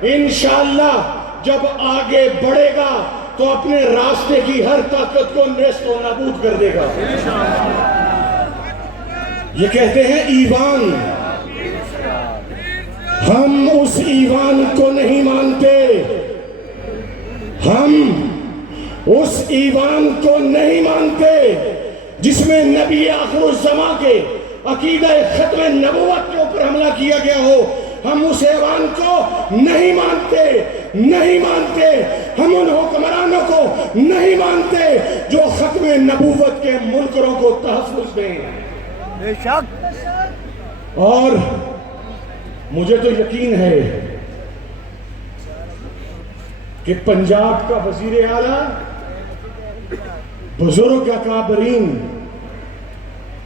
انشاءاللہ جب آگے بڑھے گا تو اپنے راستے کی ہر طاقت کو نیست و نابود کر دے گا۔ یہ کہتے ہیں ایوان، ہم اس ایوان کو نہیں مانتے، ہم اس ایوان کو نہیں مانتے جس میں نبی آخر الزمان کے عقیدہ ختم نبوت کے اوپر حملہ کیا گیا ہو۔ ہم اس ایوان کو نہیں مانتے، نہیں مانتے، ہم ان حکمرانوں کو نہیں مانتے جو ختم نبوت کے منکروں کو تحفظ دیں۔ بے شک، اور مجھے تو یقین ہے کہ پنجاب کا وزیر اعلیٰ، بزرگ اکابرین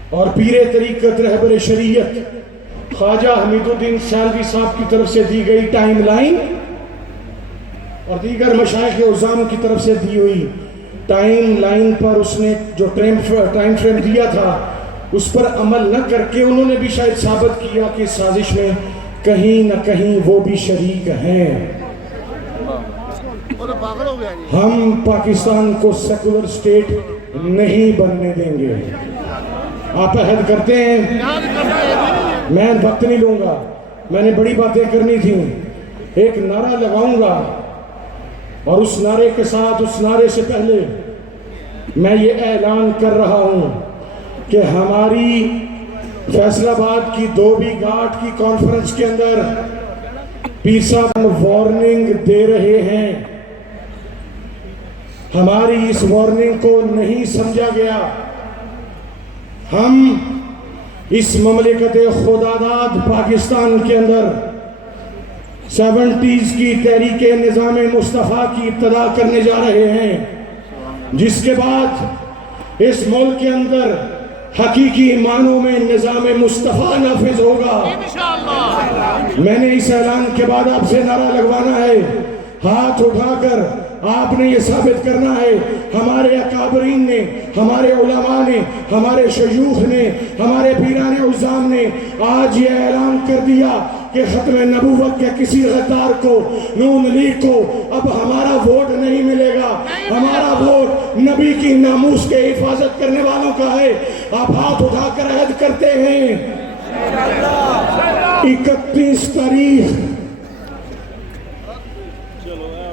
اور پیر طریقت رہبر شریعت خواجہ حمید الدین سیالوی صاحب کی طرف سے دی گئی ٹائم لائن اور دیگر مشائخ عظام کی طرف سے دی ہوئی ٹائم لائن پر اس نے جو ٹائم فریم دیا تھا اس پر عمل نہ کر کے انہوں نے بھی شاید ثابت کیا کہ سازش میں کہیں نہ کہیں وہ بھی شریک ہیں۔ ہم پاکستان کو سیکولر سٹیٹ نہیں بننے دیں گے۔ آپ عہد کرتے ہیں؟ میں وقت نہیں لوں گا، میں نے بڑی باتیں کرنی تھیں، ایک نعرہ لگاؤں گا اور اس نعرے کے ساتھ، اس نعرے سے پہلے میں یہ اعلان کر رہا ہوں کہ ہماری فیصل آباد کی دھوبی گھاٹ کی کانفرنس کے اندر پیر صاحب وارننگ دے رہے ہیں، ہماری اس وارننگ کو نہیں سمجھا گیا۔ ہم اس مملکت خداداد پاکستان کے اندر 70s کی تحریک نظام مصطفیٰ کی ابتدا کرنے جا رہے ہیں، جس کے بعد اس ملک کے اندر حقیقی معنوں میں نظام مصطفیٰ نافذ ہوگا۔ میں نے اس اعلان کے بعد آپ سے نعرہ لگوانا ہے، ہاتھ اٹھا کر آپ نے یہ ثابت کرنا ہے، ہمارے اکابرین نے، ہمارے علماء نے، ہمارے شیوخ نے، ہمارے پیران عظام نے آج یہ اعلان کر دیا کہ ختم نبوت کے کسی غدار کو، نون لیگ کو اب ہمارا ووٹ نہیں ملے گا، ہمارا ووٹ نبی کی ناموس کے حفاظت کرنے والوں کا ہے۔ آپ ہاتھ اٹھا کر عہد کرتے ہیں 31 تاریخ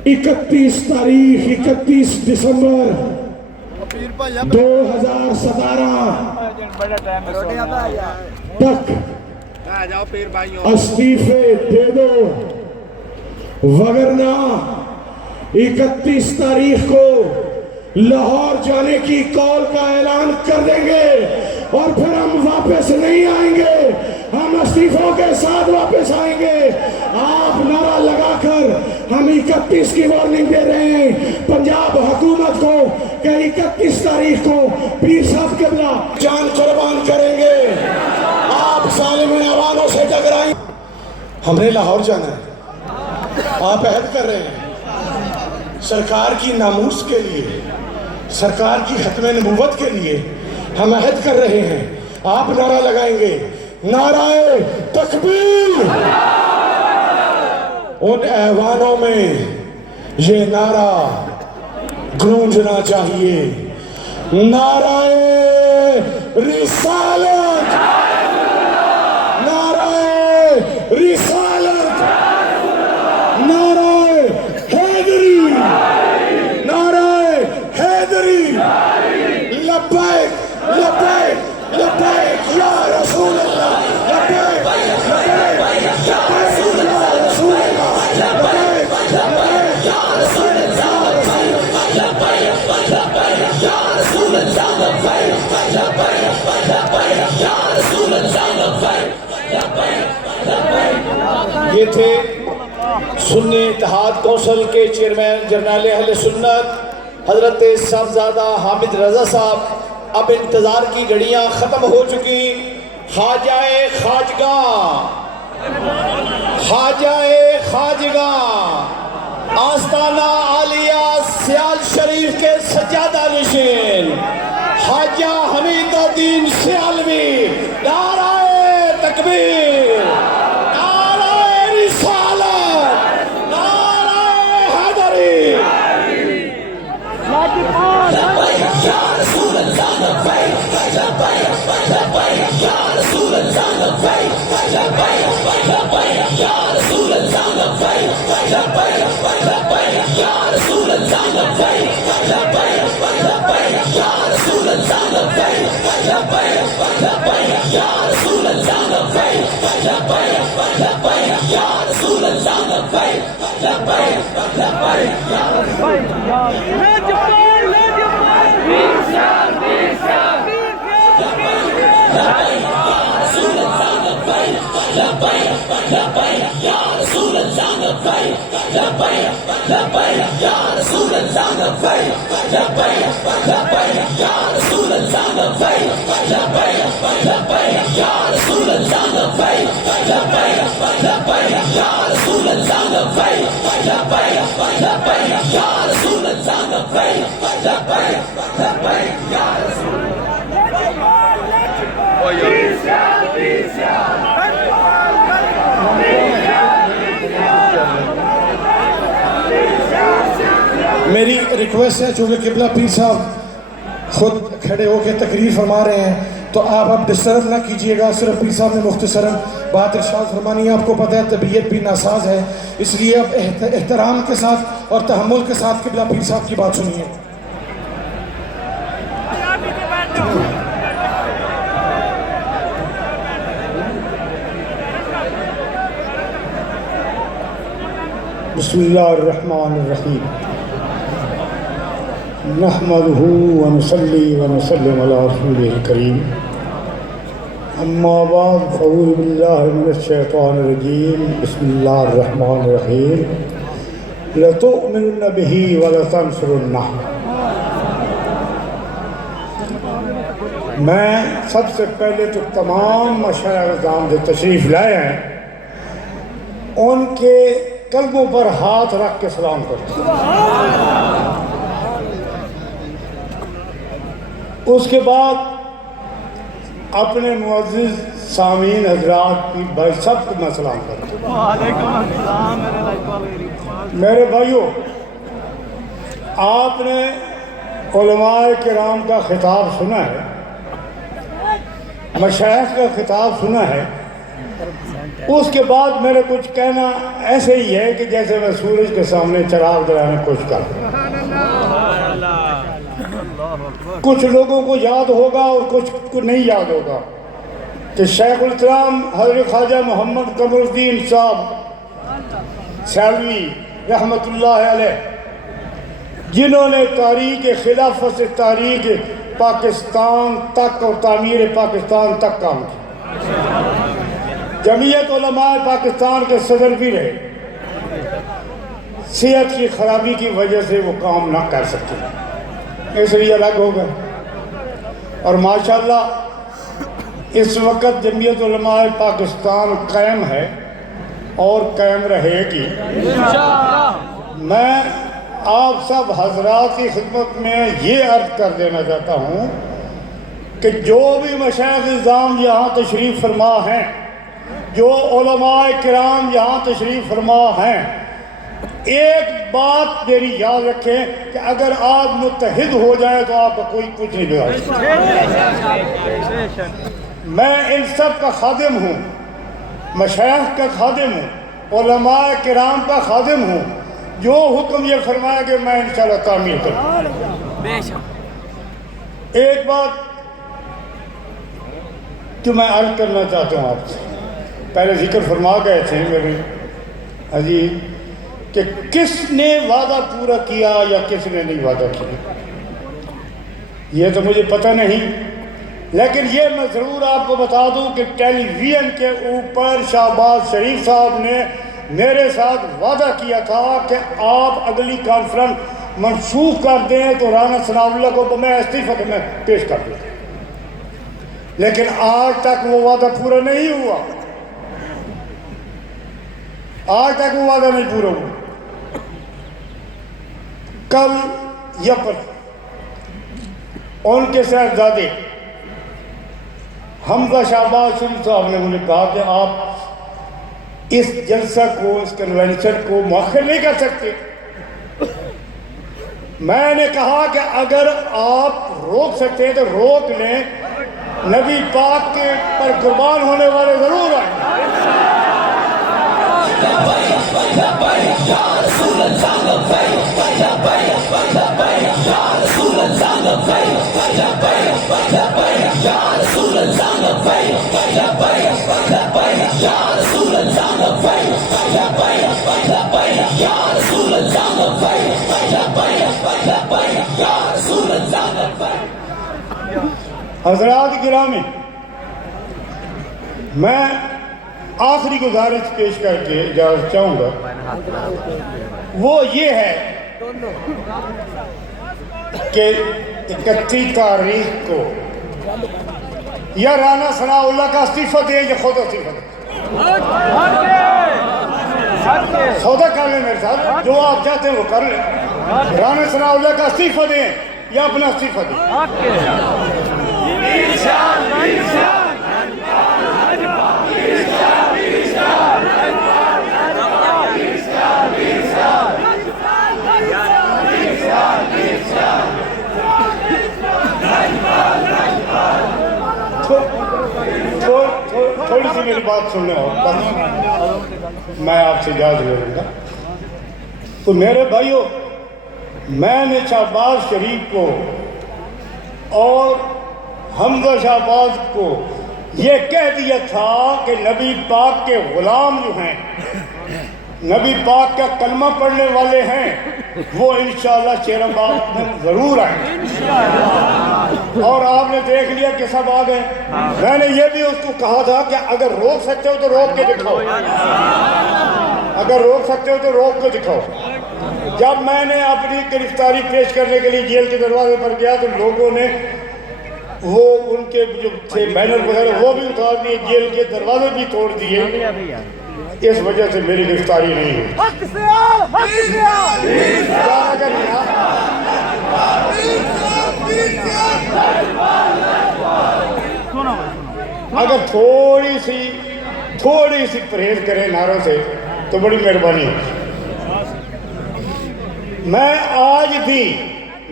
31 دسمبر 2017 تک استعفے دے دو، وگرنہ 31 تاریخ کو لاہور جانے کی کال کا اعلان کر دیں گے اور پھر ہم واپس نہیں آئیں گے۔ ہم ہم استعفوں کے ساتھ واپس آئیں گے. آپ نعرہ لگا کر ہم 31 کی وارننگ دے رہے ہیں پنجاب حکومت کو کہ 31 تاریخ کو پیر صاحب قبلہ جان قربان کریں گے. آپ ظالم عوانوں سے ٹکرائیں. ہم نے لاہور جانا ہے. آپ عہد کر رہے ہیں سرکار کی ناموس کے لیے, سرکار کی ختم نبوت کے لیے ہم عہد کر رہے ہیں. آپ نعرہ لگائیں گے, نعرہ تکبیر. ان ایوانوں میں یہ نعرہ گونجنا چاہیے, نعرہ رسالت, نعرہ رسالت, نعرہ حیدری, نعرہ حیدری. لبیک لبیک لبیک یا رسول اللہ, لبیک لبیک لبیک یا رسول اللہ, لبیک لبیک یا رسول اللہ, لبیک لبیک یا رسول اللہ, لبیک لبیک یا رسول اللہ, لبیک. یہ تھے سنی اتحاد کونسل کے چیئرمین جنرل اہل سنت حضرت صاحبزادہ حامد رضا صاحب. اب انتظار کی گھڑیاں ختم ہو چکی. خواجہ خواجگاں, خواجہ خواجگاں آستانہ عالیہ سیال شریف کے سجادہ نشین خواجہ حمید الدین سیالوی. نعرہ تکبیر, نعرہ رسالت, نعرہ حیدری. یا رسول اللہ لبیک لبیک لبیک یا رسول اللہ لبیک لبیک لبیک یا رسول اللہ لبیک لبیک لبیک یا رسول اللہ لبیک لبیک لبیک یا رسول اللہ لبیک لبیک لبیک یا رسول اللہ لبیک لبیک لبیک یا رسول اللہ لبیک لبیک لبیک یا رسول میری ریکویسٹ ہے, چونکہ قبلہ پیر صاحب خود کھڑے ہو کے تقریر فرما رہے ہیں تو آپ اب ڈسٹرب نہ کیجئے گا. صرف پیر صاحب نے مختصراً بات ارشاد فرمانی ہے. آپ کو پتہ ہے طبیعت بھی ناساز ہے, اس لیے اب احترام کے ساتھ اور تحمل کے ساتھ قبلہ پیر صاحب کی بات سنیے. بسم اللہ الرحمن الرحیم. نحمده ونصلي ونسلم على رسوله الكريم. اما بعد فاعوذ بالله من الشيطان الرجيم. بسم الله الرحمن الرحيم. لتؤمنن به ولتنصرنه. میں سب سے پہلے تو تمام مشائخ کرام جو تشریف لائے ہیں ان کے قلبوں پر ہاتھ رکھ کے سلام کرتا ہوں. اس کے بعد اپنے معزز سامعین حضرات کی بھائی سب کو میں سلام کرتا ہوں. میرے بھائیوں, آپ نے علماء کرام کا خطاب سنا ہے, مشائخ کا خطاب سنا ہے. اس کے بعد میرے کچھ کہنا ایسے ہی ہے کہ جیسے میں سورج کے سامنے چراغ جلانے کی کوشش کر رہا ہوں. کچھ لوگوں کو یاد ہوگا اور کچھ کو نہیں یاد ہوگا کہ شیخ الاسلام حضرت خواجہ محمد قمر الدین صاحب سیالوی رحمت اللہ علیہ, جنہوں نے تاریخ خلافت سے تاریخ پاکستان تک اور تعمیر پاکستان تک کام کیا, جمعیت علماء پاکستان کے صدر بھی رہے، صحت کی خرابی کی وجہ سے وہ کام نہ کر سکے، اس لیے الگ ہو گئے۔ اور ماشاءاللہ اس وقت جمعیت علماء پاکستان قائم ہے اور قائم رہے گی۔ میں آپ سب حضرات کی خدمت میں یہ عرض کر دینا چاہتا ہوں کہ جو بھی مشائخ نظام یہاں تشریف فرما ہیں، جو علماء کرام یہاں تشریف فرما ہیں، ایک بات میری یاد رکھیں کہ اگر آپ متحد ہو جائیں تو آپ کا کوئی کچھ نہیں بگاڑ سکتا۔ میں ان سب کا خادم ہوں، مشائخ کا خادم ہوں، علماء کرام کا خادم ہوں، جو حکم یہ فرمایا کہ میں انشاءاللہ تعمیل کروں۔ ایک بات جو میں عرض کرنا چاہتا ہوں آپ سے، پہلے ذکر فرما گئے تھے میرے عزیز کہ کس نے وعدہ پورا کیا یا کس نے نہیں وعدہ کیا، یہ تو مجھے پتہ نہیں، لیکن یہ میں ضرور آپ کو بتا دوں کہ ٹیلی ویژن کے اوپر شہباز شریف صاحب نے میرے ساتھ وعدہ کیا تھا کہ آپ اگلی کانفرنس منسوخ کر دیں تو رانا ثناء اللہ کو میں استعفیٰ میں پیش کر دوں، لیکن آج تک وہ وعدہ پورا نہیں ہوا، آج تک وہ وعدہ نہیں پورا ہوا۔ کل یا پر ان کے صاحبزادے حمزہ شہباز شریف صاحب نے مجھے کہا کہ آپ اس جلسہ کو، اس کنونشن کو مؤخر نہیں کر سکتے۔ میں نے کہا کہ اگر آپ روک سکتے ہیں تو روک لیں، نبی پاک کے پر قربان ہونے والے ضرور آئیں۔ حضرات گرامی، میں آخری گزارش پیش کر کے اجازت چاہوں گا، وہ یہ ہے کہ 31 تاریخ کو یا رانا ثناء اللہ کا استعفیٰ دیں یا خود استعفیٰ دیں، سودا کر لیں میرے ساتھ، جو آپ چاہتے ہیں وہ کر لیں، رانا ثناء اللہ کا استعفیٰ دیں یا اپنا استعفیٰ دیں۔ تھوڑی سی میری بات سننے ہو، میں آپ سے اجازت لے لوں گا۔ تو میرے بھائیو، میں نے شہباز شریف کو اور حمزہ شہباز کو یہ کہہ دیا تھا کہ نبی پاک کے غلام جو ہیں، نبی پاک کا کلمہ پڑھنے والے ہیں، وہ انشاءاللہ چیرم باغ میں ضرور آئیں۔ اور آپ نے دیکھ لیا کہ سب آ گئے۔ میں نے یہ بھی اس کو کہا تھا کہ اگر روک سکتے ہو تو روک کے دکھاؤ، اگر روک سکتے ہو تو روک کے دکھاؤ۔ جب میں نے اپنی گرفتاری پیش کرنے کے لیے جیل کے دروازے پر گیا تو لوگوں نے وہ ان کے جو تھے بینر وغیرہ وہ بھی اتار دیے، جیل کے دروازے بھی توڑ دیے، اس وجہ سے میری گرفتاری نہیں ہوئی۔ اگر تھوڑی سی پرہیز کریں نعروں سے تو بڑی مہربانی ہوگی۔ میں آج بھی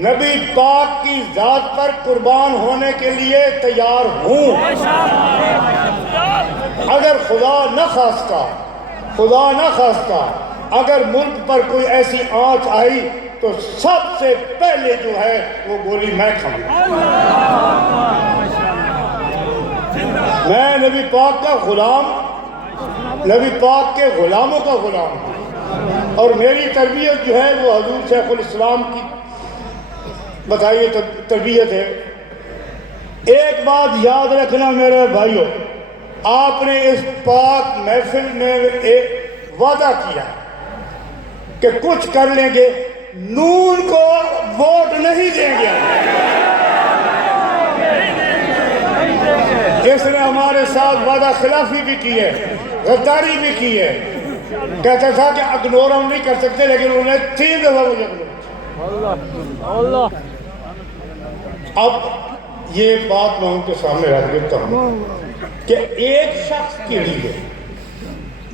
نبی پاک کی ذات پر قربان ہونے کے لیے تیار ہوں۔ اگر خدا نہ خواستہ اگر ملک پر کوئی ایسی آنچ آئی تو سب سے پہلے جو ہے وہ گولی میں کھاؤں گا۔ میں نبی پاک کا غلام، نبی پاک کے غلاموں کا غلام ہوں، اور میری تربیت جو ہے وہ حضور شیخ الاسلام کی بتائیے تربیت ہے۔ ایک بات یاد رکھنا میرے بھائیوں، آپ نے اس پاک محفل میں ایک وعدہ کیا کہ کچھ کر لیں گے، نون کو ووٹ نہیں دیں گے۔ اس نے ہمارے ساتھ وعدہ خلافی بھی کی ہے، غداری بھی کی ہے، کہتا تھا کہ اگنور ہم نہیں کر سکتے، لیکن انہوں نے 3 دفعہ مجھے اگنور۔ اب یہ بات میں ان کے سامنے رکھ دیتا ہوں کہ ایک شخص کے لیے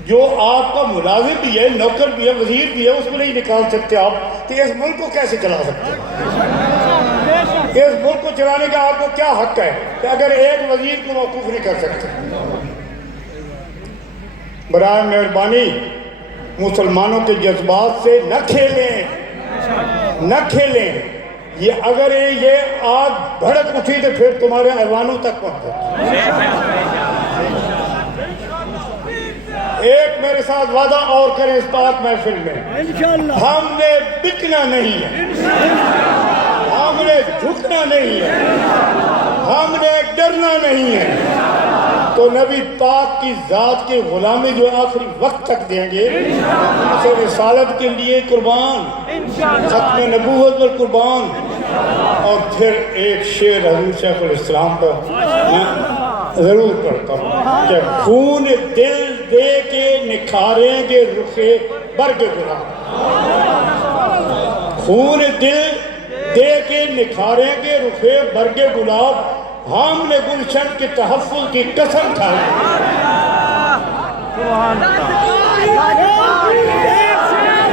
جو آپ کا ملازم بھی ہے، نوکر بھی ہے، وزیر بھی ہے، اس کو نہیں نکال سکتے آپ، تو اس ملک کو کیسے چلا سکتے ہیں؟ اس ملک کو چلانے کا آپ کو کیا حق ہے کہ اگر ایک وزیر کو موقوف نہیں کر سکتے؟ برائے مہربانی مسلمانوں کے جذبات سے نہ کھیلیں۔ یہ اگر یہ آگ بھڑک اٹھی تو پھر تمہارے ایوانوں تک پہنچ جائے۔ ایک میرے ساتھ وعدہ اور کریں اس پاک محفل میں، ہم نے بکنا نہیں ہے، ہم نے جھکنا نہیں ہے، ہم نے ڈرنا نہیں ہے۔ تو نبی پاک کی ذات کی غلامی جو آخری وقت تک دیں گے، اسے رسالت کے لیے قربان، ختم نبوت پر قربان۔ اور پھر ایک شعر حضور شیخ الاسلام پر میں ضرور پڑھتا ہوں کہ خون دل دے کے نکھاریں گے رخے برگ گلاب، خون دل دے کے نکھاریں گے رخے برگ گلاب، ہم نے گلشن کے تحفظ کی قسم کھائی۔